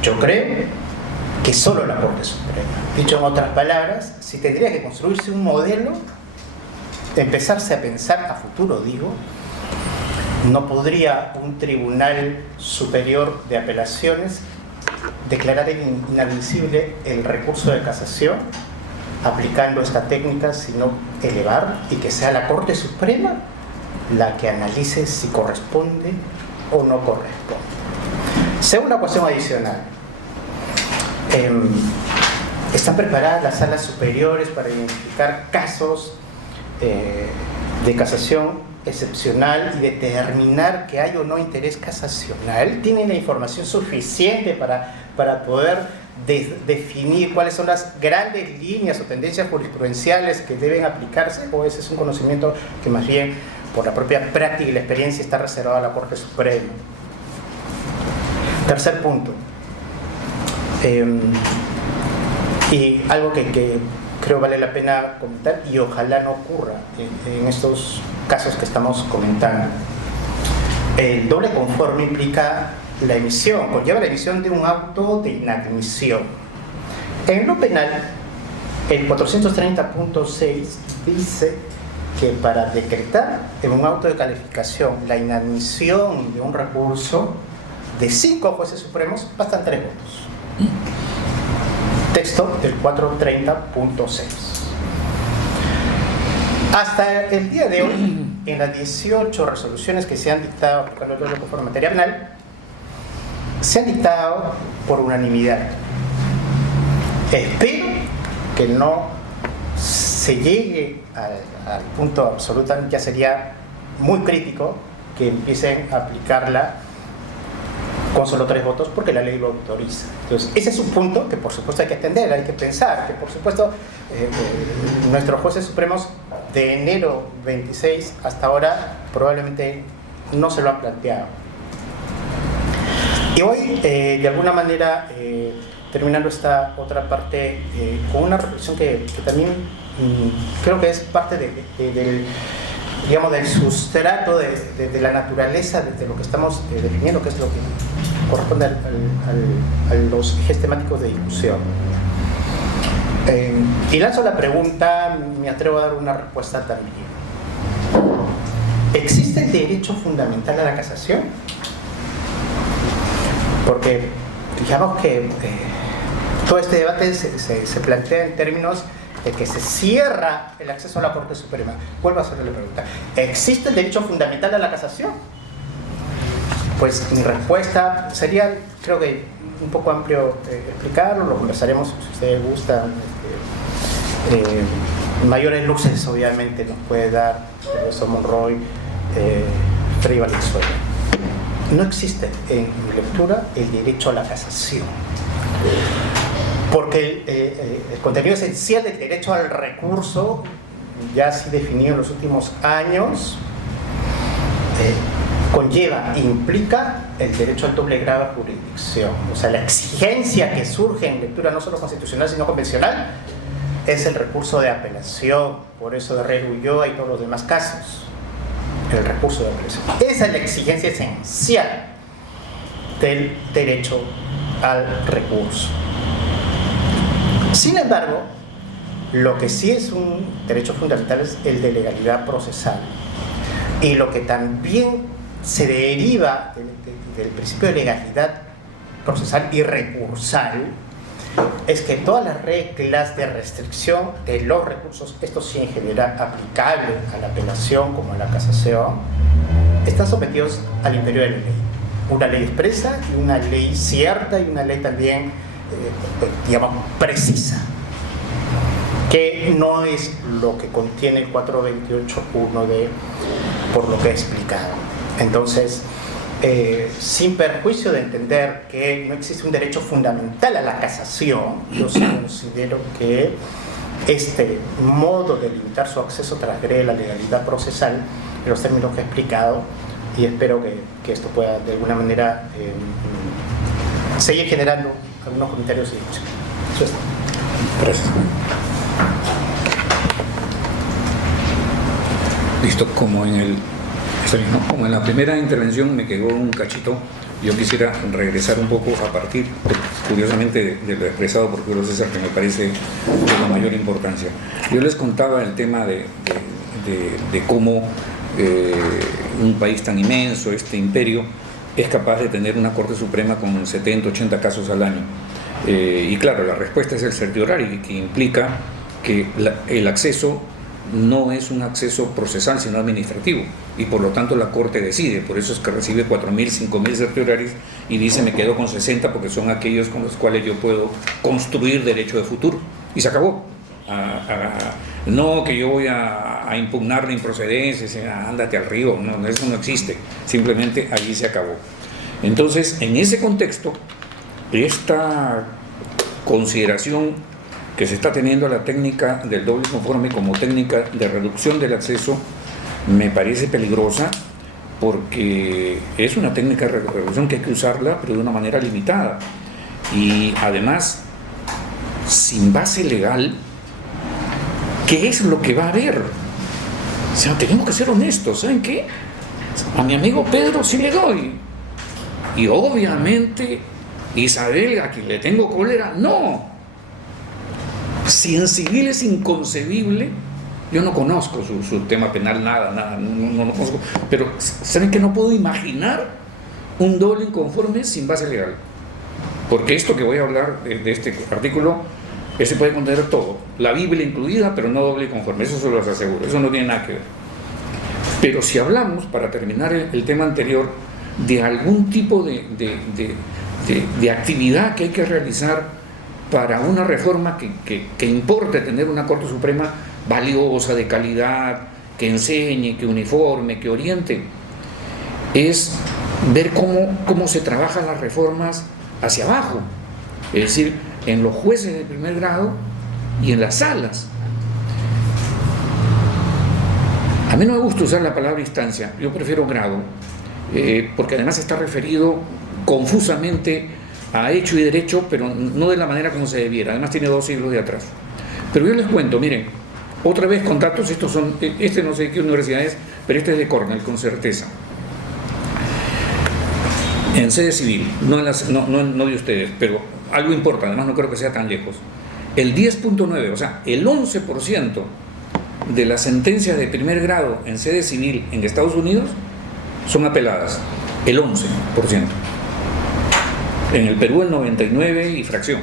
Yo creo que solo la Corte Suprema. Dicho en otras palabras, si tendría que construirse un modelo, empezarse a pensar a futuro, digo, no podría un Tribunal Superior de Apelaciones declarar inadmisible el recurso de casación aplicando esta técnica, sino elevar, y que sea la Corte Suprema la que analice si corresponde o no corresponde. Segunda cuestión adicional: ¿están preparadas las salas superiores para identificar casos de casación excepcional y determinar que hay o no interés casacional? ¿Tienen la información suficiente para poder definir cuáles son las grandes líneas o tendencias jurisprudenciales que deben aplicarse? ¿O ese es un conocimiento que más bien, por la propia práctica y la experiencia, está reservado a la Corte Suprema? Tercer punto, y algo que creo vale la pena comentar, y ojalá no ocurra en estos casos que estamos comentando: el doble conforme implica conlleva la emisión de un auto de inadmisión. En lo penal, el 430.6 dice que para decretar en un auto de calificación la inadmisión de un recurso de 5 jueces supremos bastan 3 votos. Texto del 430.6. Hasta el día de hoy, en las 18 resoluciones que se han dictado por el doble conforme en materia penal, se han dictado por unanimidad. Espero que no se llegue al punto absoluto, ya sería muy crítico que empiecen a aplicarla con solo 3 votos porque la ley lo autoriza. Entonces, ese es un punto que por supuesto hay que atender, hay que pensar, que por supuesto nuestros jueces supremos de enero 26 hasta ahora probablemente no se lo han planteado. Y hoy, de alguna manera, terminando esta otra parte, con una reflexión que también creo que es parte del, digamos, del sustrato de la naturaleza de lo que estamos definiendo, que es lo que corresponde a los ejes temáticos de discusión. Y lanzo la pregunta, me atrevo a dar una respuesta también. ¿Existe el derecho fundamental a la casación? Porque digamos que todo este debate se plantea en términos de que se cierra el acceso a la Corte Suprema. Vuelvo a hacerle la pregunta. ¿Existe el derecho fundamental a la casación? Pues mi respuesta sería, creo que un poco amplio explicarlo, lo conversaremos si ustedes gustan. Mayores luces obviamente nos puede dar el profesor Monroy, Frei Valenzuela. No existe en mi lectura el derecho a la casación, porque el contenido esencial del derecho al recurso, ya así definido en los últimos años, conlleva, implica el derecho al doble grado de jurisdicción. O sea, la exigencia que surge en lectura no solo constitucional sino convencional es el recurso de apelación. Por eso de Herrera Ulloa y todos los demás casos, el recurso de apelación. Esa es la exigencia esencial del derecho al recurso. Sin embargo, lo que sí es un derecho fundamental es el de legalidad procesal. Y lo que también se deriva del principio de legalidad procesal y recursal es que todas las reglas de restricción de los recursos, esto sí en general aplicable a la apelación como a la casación, están sometidos al imperio de la ley. Una ley expresa y una ley cierta y una ley también, digamos, precisa, que no es lo que contiene el 428.1 por lo que he explicado. Entonces, sin perjuicio de entender que no existe un derecho fundamental a la casación, yo sí considero que este modo de limitar su acceso transgrede la legalidad procesal en los términos que he explicado, y espero que esto pueda de alguna manera seguir generando algunos comentarios y discusión. Eso es todo. Gracias. Listo, como en la primera intervención me quedó un cachito, yo quisiera regresar un poco a partir, curiosamente, de lo expresado por Julio César, que me parece de la mayor importancia. Yo les contaba el tema de cómo un país tan inmenso, este imperio, es capaz de tener una Corte Suprema con 70, 80 casos al año. Y claro, la respuesta es el certiorari, que implica que el acceso no es un acceso procesal, sino administrativo, y por lo tanto la Corte decide. Por eso es que recibe 4.000, 5.000 certiorarios y dice: me quedo con 60 porque son aquellos con los cuales yo puedo construir derecho de futuro, y se acabó. No que yo voy a impugnar la improcedencia, ándate al río, no, eso no existe, simplemente allí se acabó. Entonces, en ese contexto, esta consideración que se está teniendo la técnica del doble conforme como técnica de reducción del acceso me parece peligrosa, porque es una técnica de reducción que hay que usarla, pero de una manera limitada, y además sin base legal. ¿Qué es lo que va a haber? O sea, tenemos que ser honestos. ¿Saben qué? A mi amigo Pedro sí le doy, y obviamente Isabel, a quien le tengo cólera, no. Si en civil es inconcebible, yo no conozco su tema penal, nada, no lo conozco, pero ¿saben que no puedo imaginar un doble inconforme sin base legal? Porque esto que voy a hablar de este artículo, ese puede contener todo, la Biblia incluida, pero no doble conforme, eso se los aseguro, eso no tiene nada que ver. Pero si hablamos, para terminar el tema anterior, de algún tipo de actividad que hay que realizar para una reforma que importe tener una Corte Suprema valiosa, de calidad, que enseñe, que uniforme, que oriente, es ver cómo se trabajan las reformas hacia abajo, es decir, en los jueces de primer grado y en las salas. A mí no me gusta usar la palabra instancia, yo prefiero grado, porque además está referido confusamente a hecho y derecho, pero no de la manera como se debiera, además tiene 2 siglos de atraso. Pero yo les cuento, miren, otra vez con datos, estos son, este no sé qué universidad es, pero este es de Cornell, con certeza. En sede civil, no de ustedes, pero algo importa, además no creo que sea tan lejos. El 10.9, o sea, el 11% de las sentencias de primer grado en sede civil en Estados Unidos son apeladas, el 11%. En el Perú el 99 y fracción,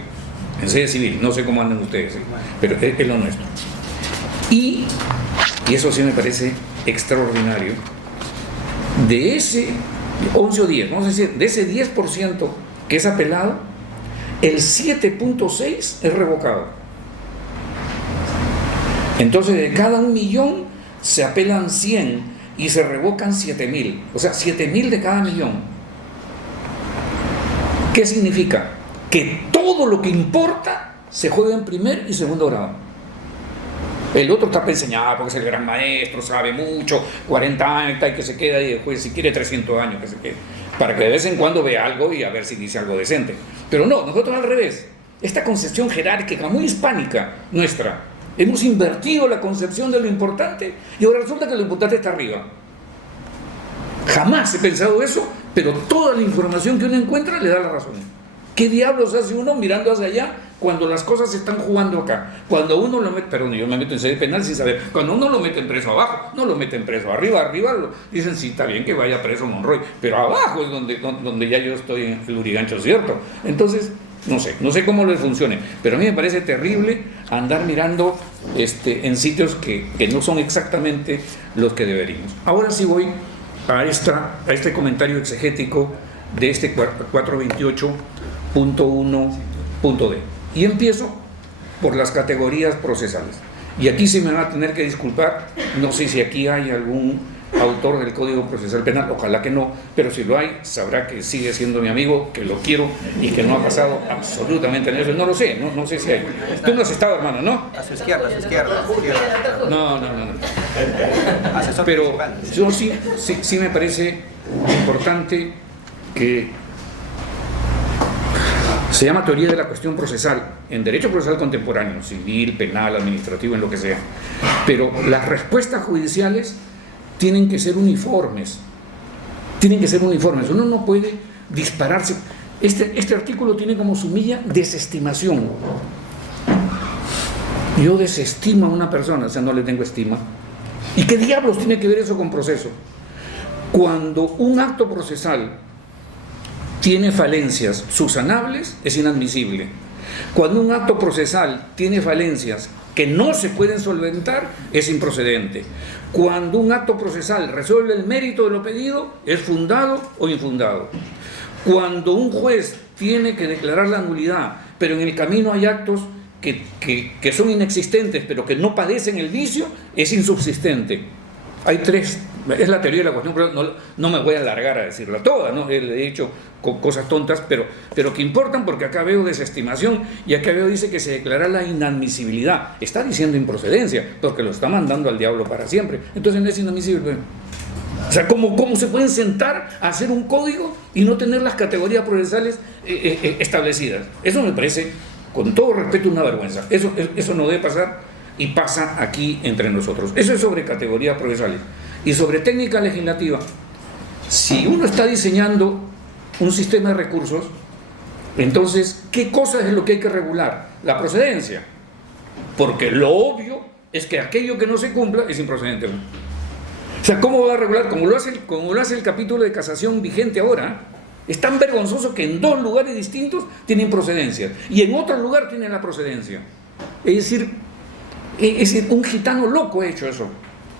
en sede civil, no sé cómo andan ustedes, pero es lo nuestro. Y eso sí me parece extraordinario, de ese 11 o 10, vamos a decir, de ese 10% que es apelado, el 7.6 es revocado. Entonces de cada 1 millón se apelan 100 y se revocan 7.000, o sea, 7.000 de cada millón. ¿Qué significa? Que todo lo que importa se juega en primer y segundo grado. El otro está enseñado porque es el gran maestro, sabe mucho, 40 años y que se queda y después si quiere 300 años que se quede, para que de vez en cuando vea algo y a ver si dice algo decente. Pero no, nosotros al revés. Esta concepción jerárquica muy hispánica nuestra, hemos invertido la concepción de lo importante y ahora resulta que lo importante está arriba. Jamás he pensado eso, pero toda la información que uno encuentra le da la razón. ¿Qué diablos hace uno mirando hacia allá cuando las cosas se están jugando acá? Cuando uno lo mete, perdón, yo me meto en sede penal sin saber, cuando uno lo mete en preso abajo, no lo meten preso arriba, dicen sí, está bien que vaya preso Monroy, pero abajo es donde ya yo estoy en el Urigancho, ¿cierto? Entonces, no sé cómo les funcione, pero a mí me parece terrible andar mirando en sitios que no son exactamente los que deberíamos. Ahora sí voy a este comentario exegético de este 428.1.d y empiezo por las categorías procesales. Y aquí sí me van a tener que disculpar, no sé si aquí hay algún autor del Código Procesal Penal, ojalá que no, pero si lo hay, sabrá que sigue siendo mi amigo, que lo quiero y que no ha pasado absolutamente nada. No lo sé, no sé si hay. Tú no has estado, hermano, ¿no? A su izquierda. No. Pero yo sí me parece importante que se llama teoría de la cuestión procesal, en derecho procesal contemporáneo, civil, penal, administrativo, en lo que sea. Pero las respuestas judiciales tienen que ser uniformes. Uno no puede dispararse. Este artículo tiene como sumilla desestimación. Yo desestimo a una persona, o sea, no le tengo estima. ¿Y qué diablos tiene que ver eso con proceso? Cuando un acto procesal tiene falencias subsanables, es inadmisible. Cuando un acto procesal tiene falencias que no se pueden solventar, es improcedente. Cuando un acto procesal resuelve el mérito de lo pedido, es fundado o infundado. Cuando un juez tiene que declarar la nulidad, pero en el camino hay actos que son inexistentes, pero que no padecen el vicio, es insubsistente. Hay 3, es la teoría de la cuestión, pero no me voy a alargar a decirla toda, ¿no? He dicho cosas tontas, pero que importan, porque acá veo desestimación y acá veo dice que se declara la inadmisibilidad. Está diciendo improcedencia, porque lo está mandando al diablo para siempre. Entonces no es inadmisible. O sea, ¿cómo se pueden sentar a hacer un código y no tener las categorías procesales establecidas? Eso me parece, con todo respeto, una vergüenza. Eso no debe pasar y pasa aquí entre nosotros. Eso es sobre categorías procesales. Y sobre técnica legislativa, si uno está diseñando un sistema de recursos, entonces, ¿qué cosa es lo que hay que regular? La procedencia. Porque lo obvio es que aquello que no se cumpla es improcedente. O sea, ¿cómo va a regular? Como lo hace el capítulo de casación vigente ahora. Es tan vergonzoso que en 2 lugares distintos tienen procedencia y en otro lugar tienen la procedencia. Es decir, un gitano loco ha hecho eso,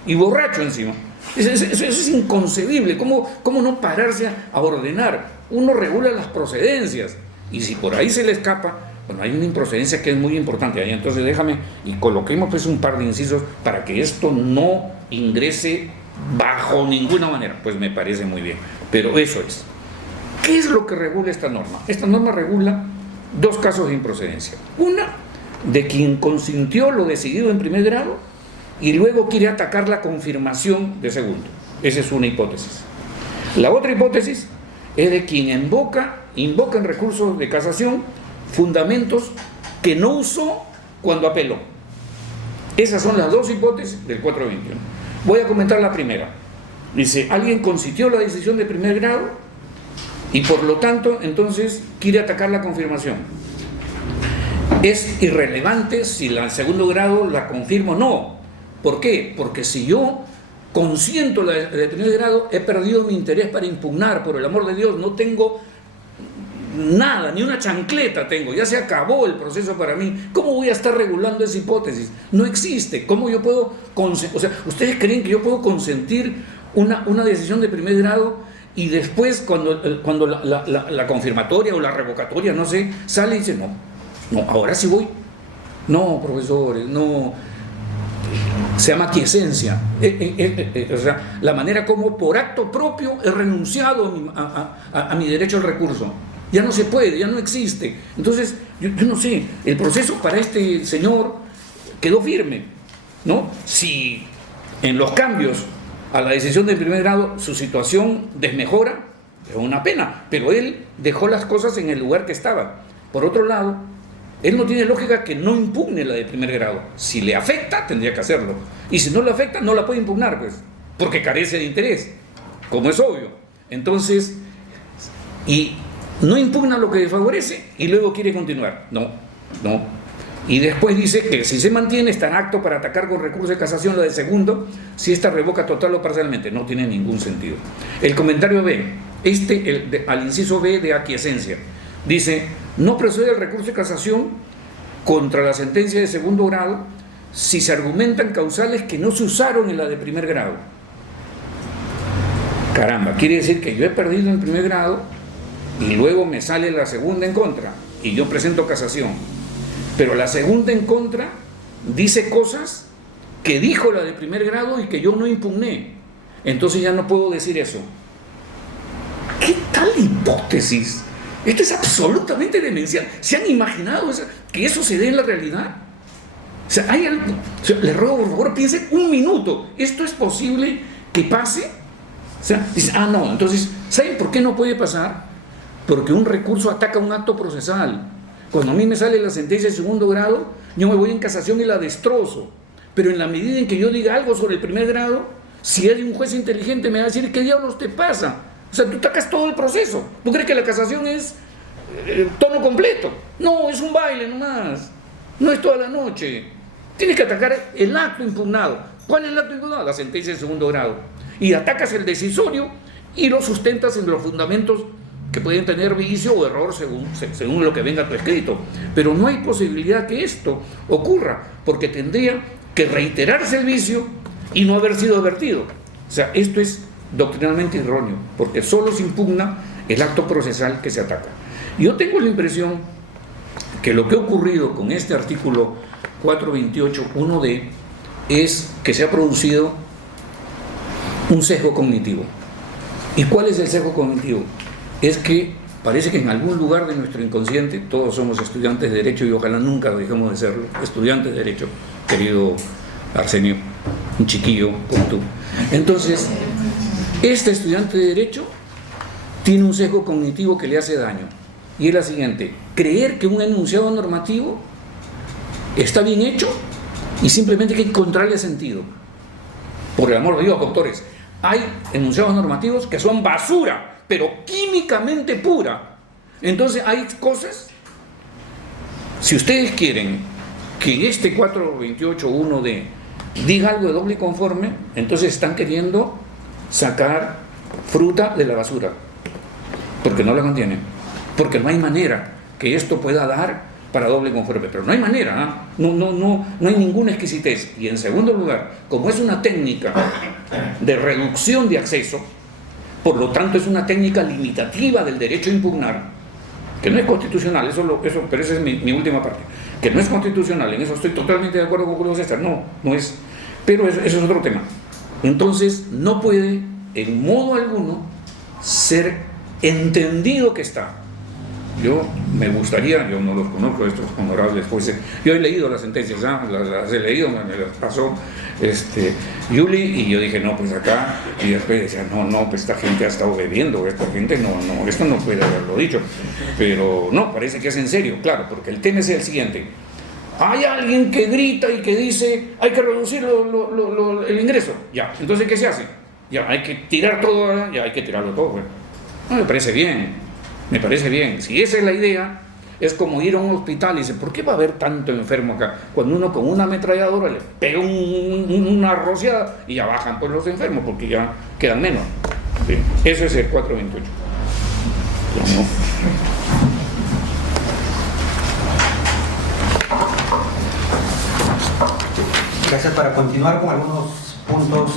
y borracho encima. Eso es inconcebible. ¿Cómo no pararse a ordenar? Uno regula las procedencias, y si por ahí se le escapa, bueno, hay una improcedencia que es muy importante ahí. Entonces déjame y coloquemos pues un par de incisos para que esto no ingrese bajo ninguna manera. Pues me parece muy bien, pero eso es. ¿Qué es lo que regula esta norma? Esta norma regula dos casos de improcedencia. Una, de quien consintió lo decidido en primer grado y luego quiere atacar la confirmación de segundo. Esa es una hipótesis. La otra hipótesis es de quien invoca en recursos de casación fundamentos que no usó cuando apeló. Esas son las dos hipótesis del 421. Voy a comentar la primera. Dice, alguien consintió la decisión de primer grado y por lo tanto entonces quiere atacar la confirmación. Es irrelevante si la segundo grado la confirma o no. ¿Por qué? Porque si yo consiento la de primer grado, he perdido mi interés para impugnar, por el amor de Dios, no tengo nada, ni una chancleta tengo, ya se acabó el proceso para mí. ¿Cómo voy a estar regulando esa hipótesis? No existe. ¿Cómo yo puedo consentir? O sea, ¿ustedes creen que yo puedo consentir una decisión de primer grado y después cuando la confirmatoria o la revocatoria, no sé, sale y dice, no, ahora sí voy? No, profesores, no. Se llama quiesencia. O sea, la manera como por acto propio he renunciado a mi derecho al recurso. Ya no se puede, ya no existe. Entonces, yo no sé, el proceso para este señor quedó firme, ¿no? Si en los cambios a la decisión de primer grado su situación desmejora, es una pena, pero él dejó las cosas en el lugar que estaba. Por otro lado, él no tiene lógica que no impugne la de primer grado. Si le afecta, tendría que hacerlo. Y si no le afecta, no la puede impugnar, pues, porque carece de interés, como es obvio. Entonces, y no impugna lo que desfavorece y luego quiere continuar. No. Y después dice que si se mantiene, estará apto para atacar con recurso de casación la de segundo, si esta revoca total o parcialmente. No tiene ningún sentido. El comentario B, al inciso B de aquiescencia, dice, no procede el recurso de casación contra la sentencia de segundo grado si se argumentan causales que no se usaron en la de primer grado. Caramba, quiere decir que yo he perdido en primer grado y luego me sale la segunda en contra y yo presento casación, pero la segunda en contra dice cosas que dijo la de primer grado y que yo no impugné, entonces ya no puedo decir eso. ¿Qué tal hipótesis? Esto es absolutamente demencial. ¿Se han imaginado que eso se dé en la realidad? O sea, hay algo. O sea, les ruego, por favor, piensen un minuto. ¿Esto es posible que pase? O sea, dicen, no, entonces, ¿saben por qué no puede pasar? Porque un recurso ataca un acto procesal. Cuando a mí me sale la sentencia de segundo grado, yo me voy en casación y la destrozo. Pero en la medida en que yo diga algo sobre el primer grado, si hay un juez inteligente me va a decir, ¿qué diablos te pasa? O sea, tú atacas todo el proceso. ¿Tú crees que la casación es tono completo? No, es un baile nomás. No es toda la noche. Tienes que atacar el acto impugnado. ¿Cuál es el acto impugnado? La sentencia de segundo grado. Y atacas el decisorio y lo sustentas en los fundamentos que pueden tener vicio o error según lo que venga a tu escrito. Pero no hay posibilidad que esto ocurra, porque tendría que reiterarse el vicio y no haber sido advertido. O sea, esto es doctrinalmente erróneo, porque solo se impugna el acto procesal que se ataca. Yo tengo la impresión que lo que ha ocurrido con este artículo 428.1d es que se ha producido un sesgo cognitivo. ¿Y cuál es el sesgo cognitivo? Es que parece que en algún lugar de nuestro inconsciente, todos somos estudiantes de Derecho y ojalá nunca dejemos de serlo, estudiantes de Derecho, querido Arsenio, un chiquillo como tú. Entonces, este estudiante de Derecho tiene un sesgo cognitivo que le hace daño. Y es la siguiente: creer que un enunciado normativo está bien hecho y simplemente hay que encontrarle sentido. Por el amor de Dios, doctores, hay enunciados normativos que son basura, pero químicamente pura. Entonces hay cosas, si ustedes quieren que en este 428.1d diga algo de doble y conforme, entonces están queriendo sacar fruta de la basura, porque no la contiene, porque no hay manera que esto pueda dar para doble conforme, pero no hay manera, no hay ninguna exquisitez. Y en segundo lugar, como es una técnica de reducción de acceso, por lo tanto es una técnica limitativa del derecho a impugnar, que no es constitucional, pero esa es mi última parte, que no es constitucional, en eso estoy totalmente de acuerdo con Julio César, no es, pero eso es otro tema. Entonces no puede en modo alguno ser entendido que está. Yo me gustaría, yo no los conozco estos honorables jueces, yo he leído las sentencias, las he leído, me las pasó Yuli, y yo dije, no, pues acá, y después decía, no, pues esta gente ha estado bebiendo, esta gente no, esto no puede haberlo dicho, pero no, parece que es en serio, claro, porque el tema es el siguiente: hay alguien que grita y que dice, hay que reducir el ingreso, ya, entonces ¿qué se hace? Ya, hay que tirar todo, ya hay que tirarlo todo, bueno. No, me parece bien. Me parece bien. Si esa es la idea, es como ir a un hospital y dice, ¿por qué va a haber tanto enfermo acá? Cuando uno con una ametralladora le pega una rociada y ya bajan pues los enfermos, porque ya quedan menos. ¿Sí? Eso es el 428. ¿No? Gracias. Para continuar con algunos puntos,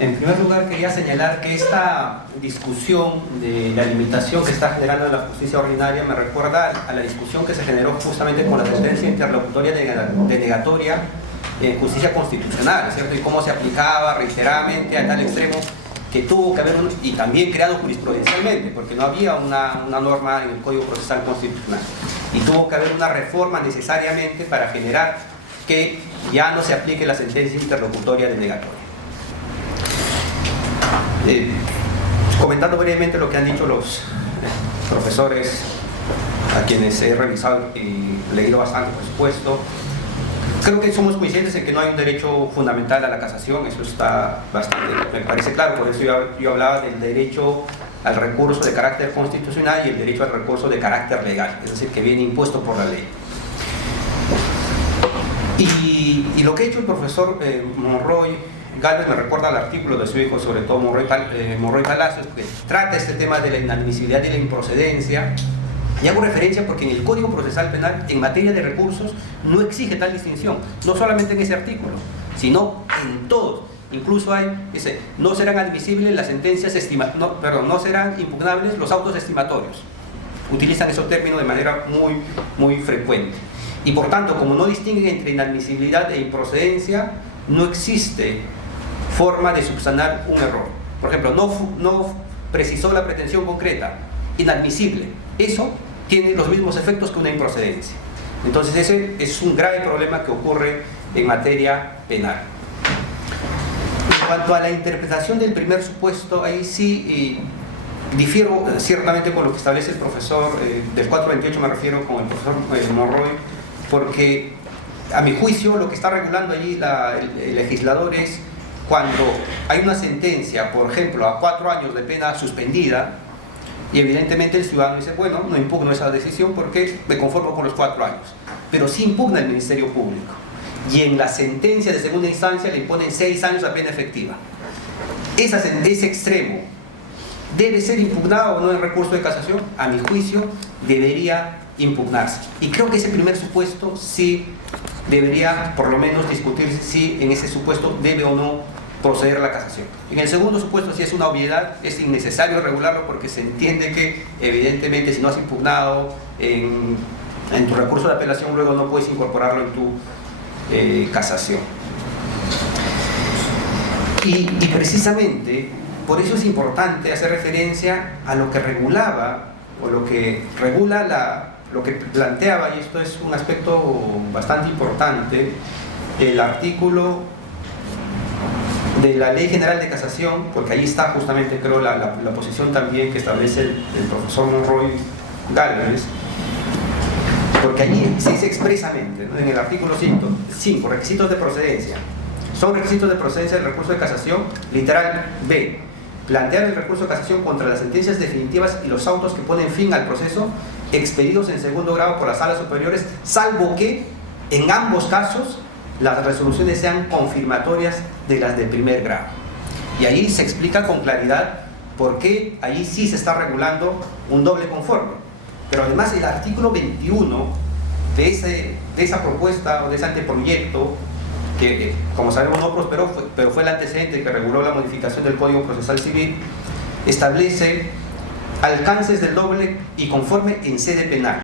en primer lugar quería señalar que esta discusión de la limitación que está generando en la justicia ordinaria me recuerda a la discusión que se generó justamente con la sentencia interlocutoria denegatoria en justicia constitucional, ¿cierto? Y cómo se aplicaba reiteradamente a tal extremo que tuvo que haber y también creado jurisprudencialmente, porque no había una norma en el Código Procesal Constitucional, y tuvo que haber una reforma necesariamente para generar que ya no se aplique la sentencia interlocutoria denegatoria. Comentando brevemente lo que han dicho los profesores, a quienes he revisado y leído bastante, por supuesto, creo que somos conscientes en que no hay un derecho fundamental a la casación, eso está bastante, me parece claro, por eso yo hablaba del derecho al recurso de carácter constitucional y el derecho al recurso de carácter legal, es decir, que viene impuesto por la ley. Y lo que ha hecho el profesor Monroy Gálvez me recuerda al artículo de su hijo, sobre todo Monroy Palacios, que trata este tema de la inadmisibilidad y la improcedencia. Y hago referencia porque en el Código Procesal Penal, en materia de recursos, no exige tal distinción, no solamente en ese artículo, sino en todos. Incluso dice, no serán admisibles las sentencias no serán impugnables los autos estimatorios. Utilizan esos términos de manera muy frecuente. Y por tanto, como no distinguen entre inadmisibilidad e improcedencia, no existe forma de subsanar un error. Por ejemplo, no precisó la pretensión concreta, inadmisible. Eso tiene los mismos efectos que una improcedencia. Entonces ese es un grave problema que ocurre en materia penal. En cuanto a la interpretación del primer supuesto, ahí sí difiero ciertamente con lo que establece el profesor, del 428 me refiero, con el profesor Monroy, porque a mi juicio lo que está regulando allí el legislador es cuando hay una sentencia, por ejemplo, a 4 años de pena suspendida, y evidentemente el ciudadano dice, bueno, no impugno esa decisión porque me conformo con los 4 años, pero sí impugna el Ministerio Público, y en la sentencia de segunda instancia le imponen 6 años a pena efectiva. Ese extremo debe ser impugnado o no en recurso de casación. A mi juicio debería impugnarse, y creo que ese primer supuesto sí debería por lo menos discutirse si en ese supuesto debe o no proceder a la casación. En el segundo supuesto, si es una obviedad, es innecesario regularlo porque se entiende que evidentemente si no has impugnado en tu recurso de apelación, luego no puedes incorporarlo en tu casación. Y precisamente por eso es importante hacer referencia a lo que regulaba o lo que regula lo que planteaba, y esto es un aspecto bastante importante, el artículo de la Ley General de Casación, porque ahí está justamente, creo, la posición también que establece el profesor Monroy Gálvez, porque allí se dice expresamente, ¿no?, en el artículo 5, requisitos de procedencia. Son requisitos de procedencia del recurso de casación, literal B, plantear el recurso de casación contra las sentencias definitivas y los autos que ponen fin al proceso expedidos en segundo grado por las salas superiores, salvo que en ambos casos las resoluciones sean confirmatorias de las de primer grado. Y ahí se explica con claridad por qué ahí sí se está regulando un doble conforme. Pero además el artículo 21 de esa propuesta o de ese anteproyecto, que como sabemos no prosperó, pero fue el antecedente que reguló la modificación del Código Procesal Civil, establece alcances del doble y conforme en sede penal.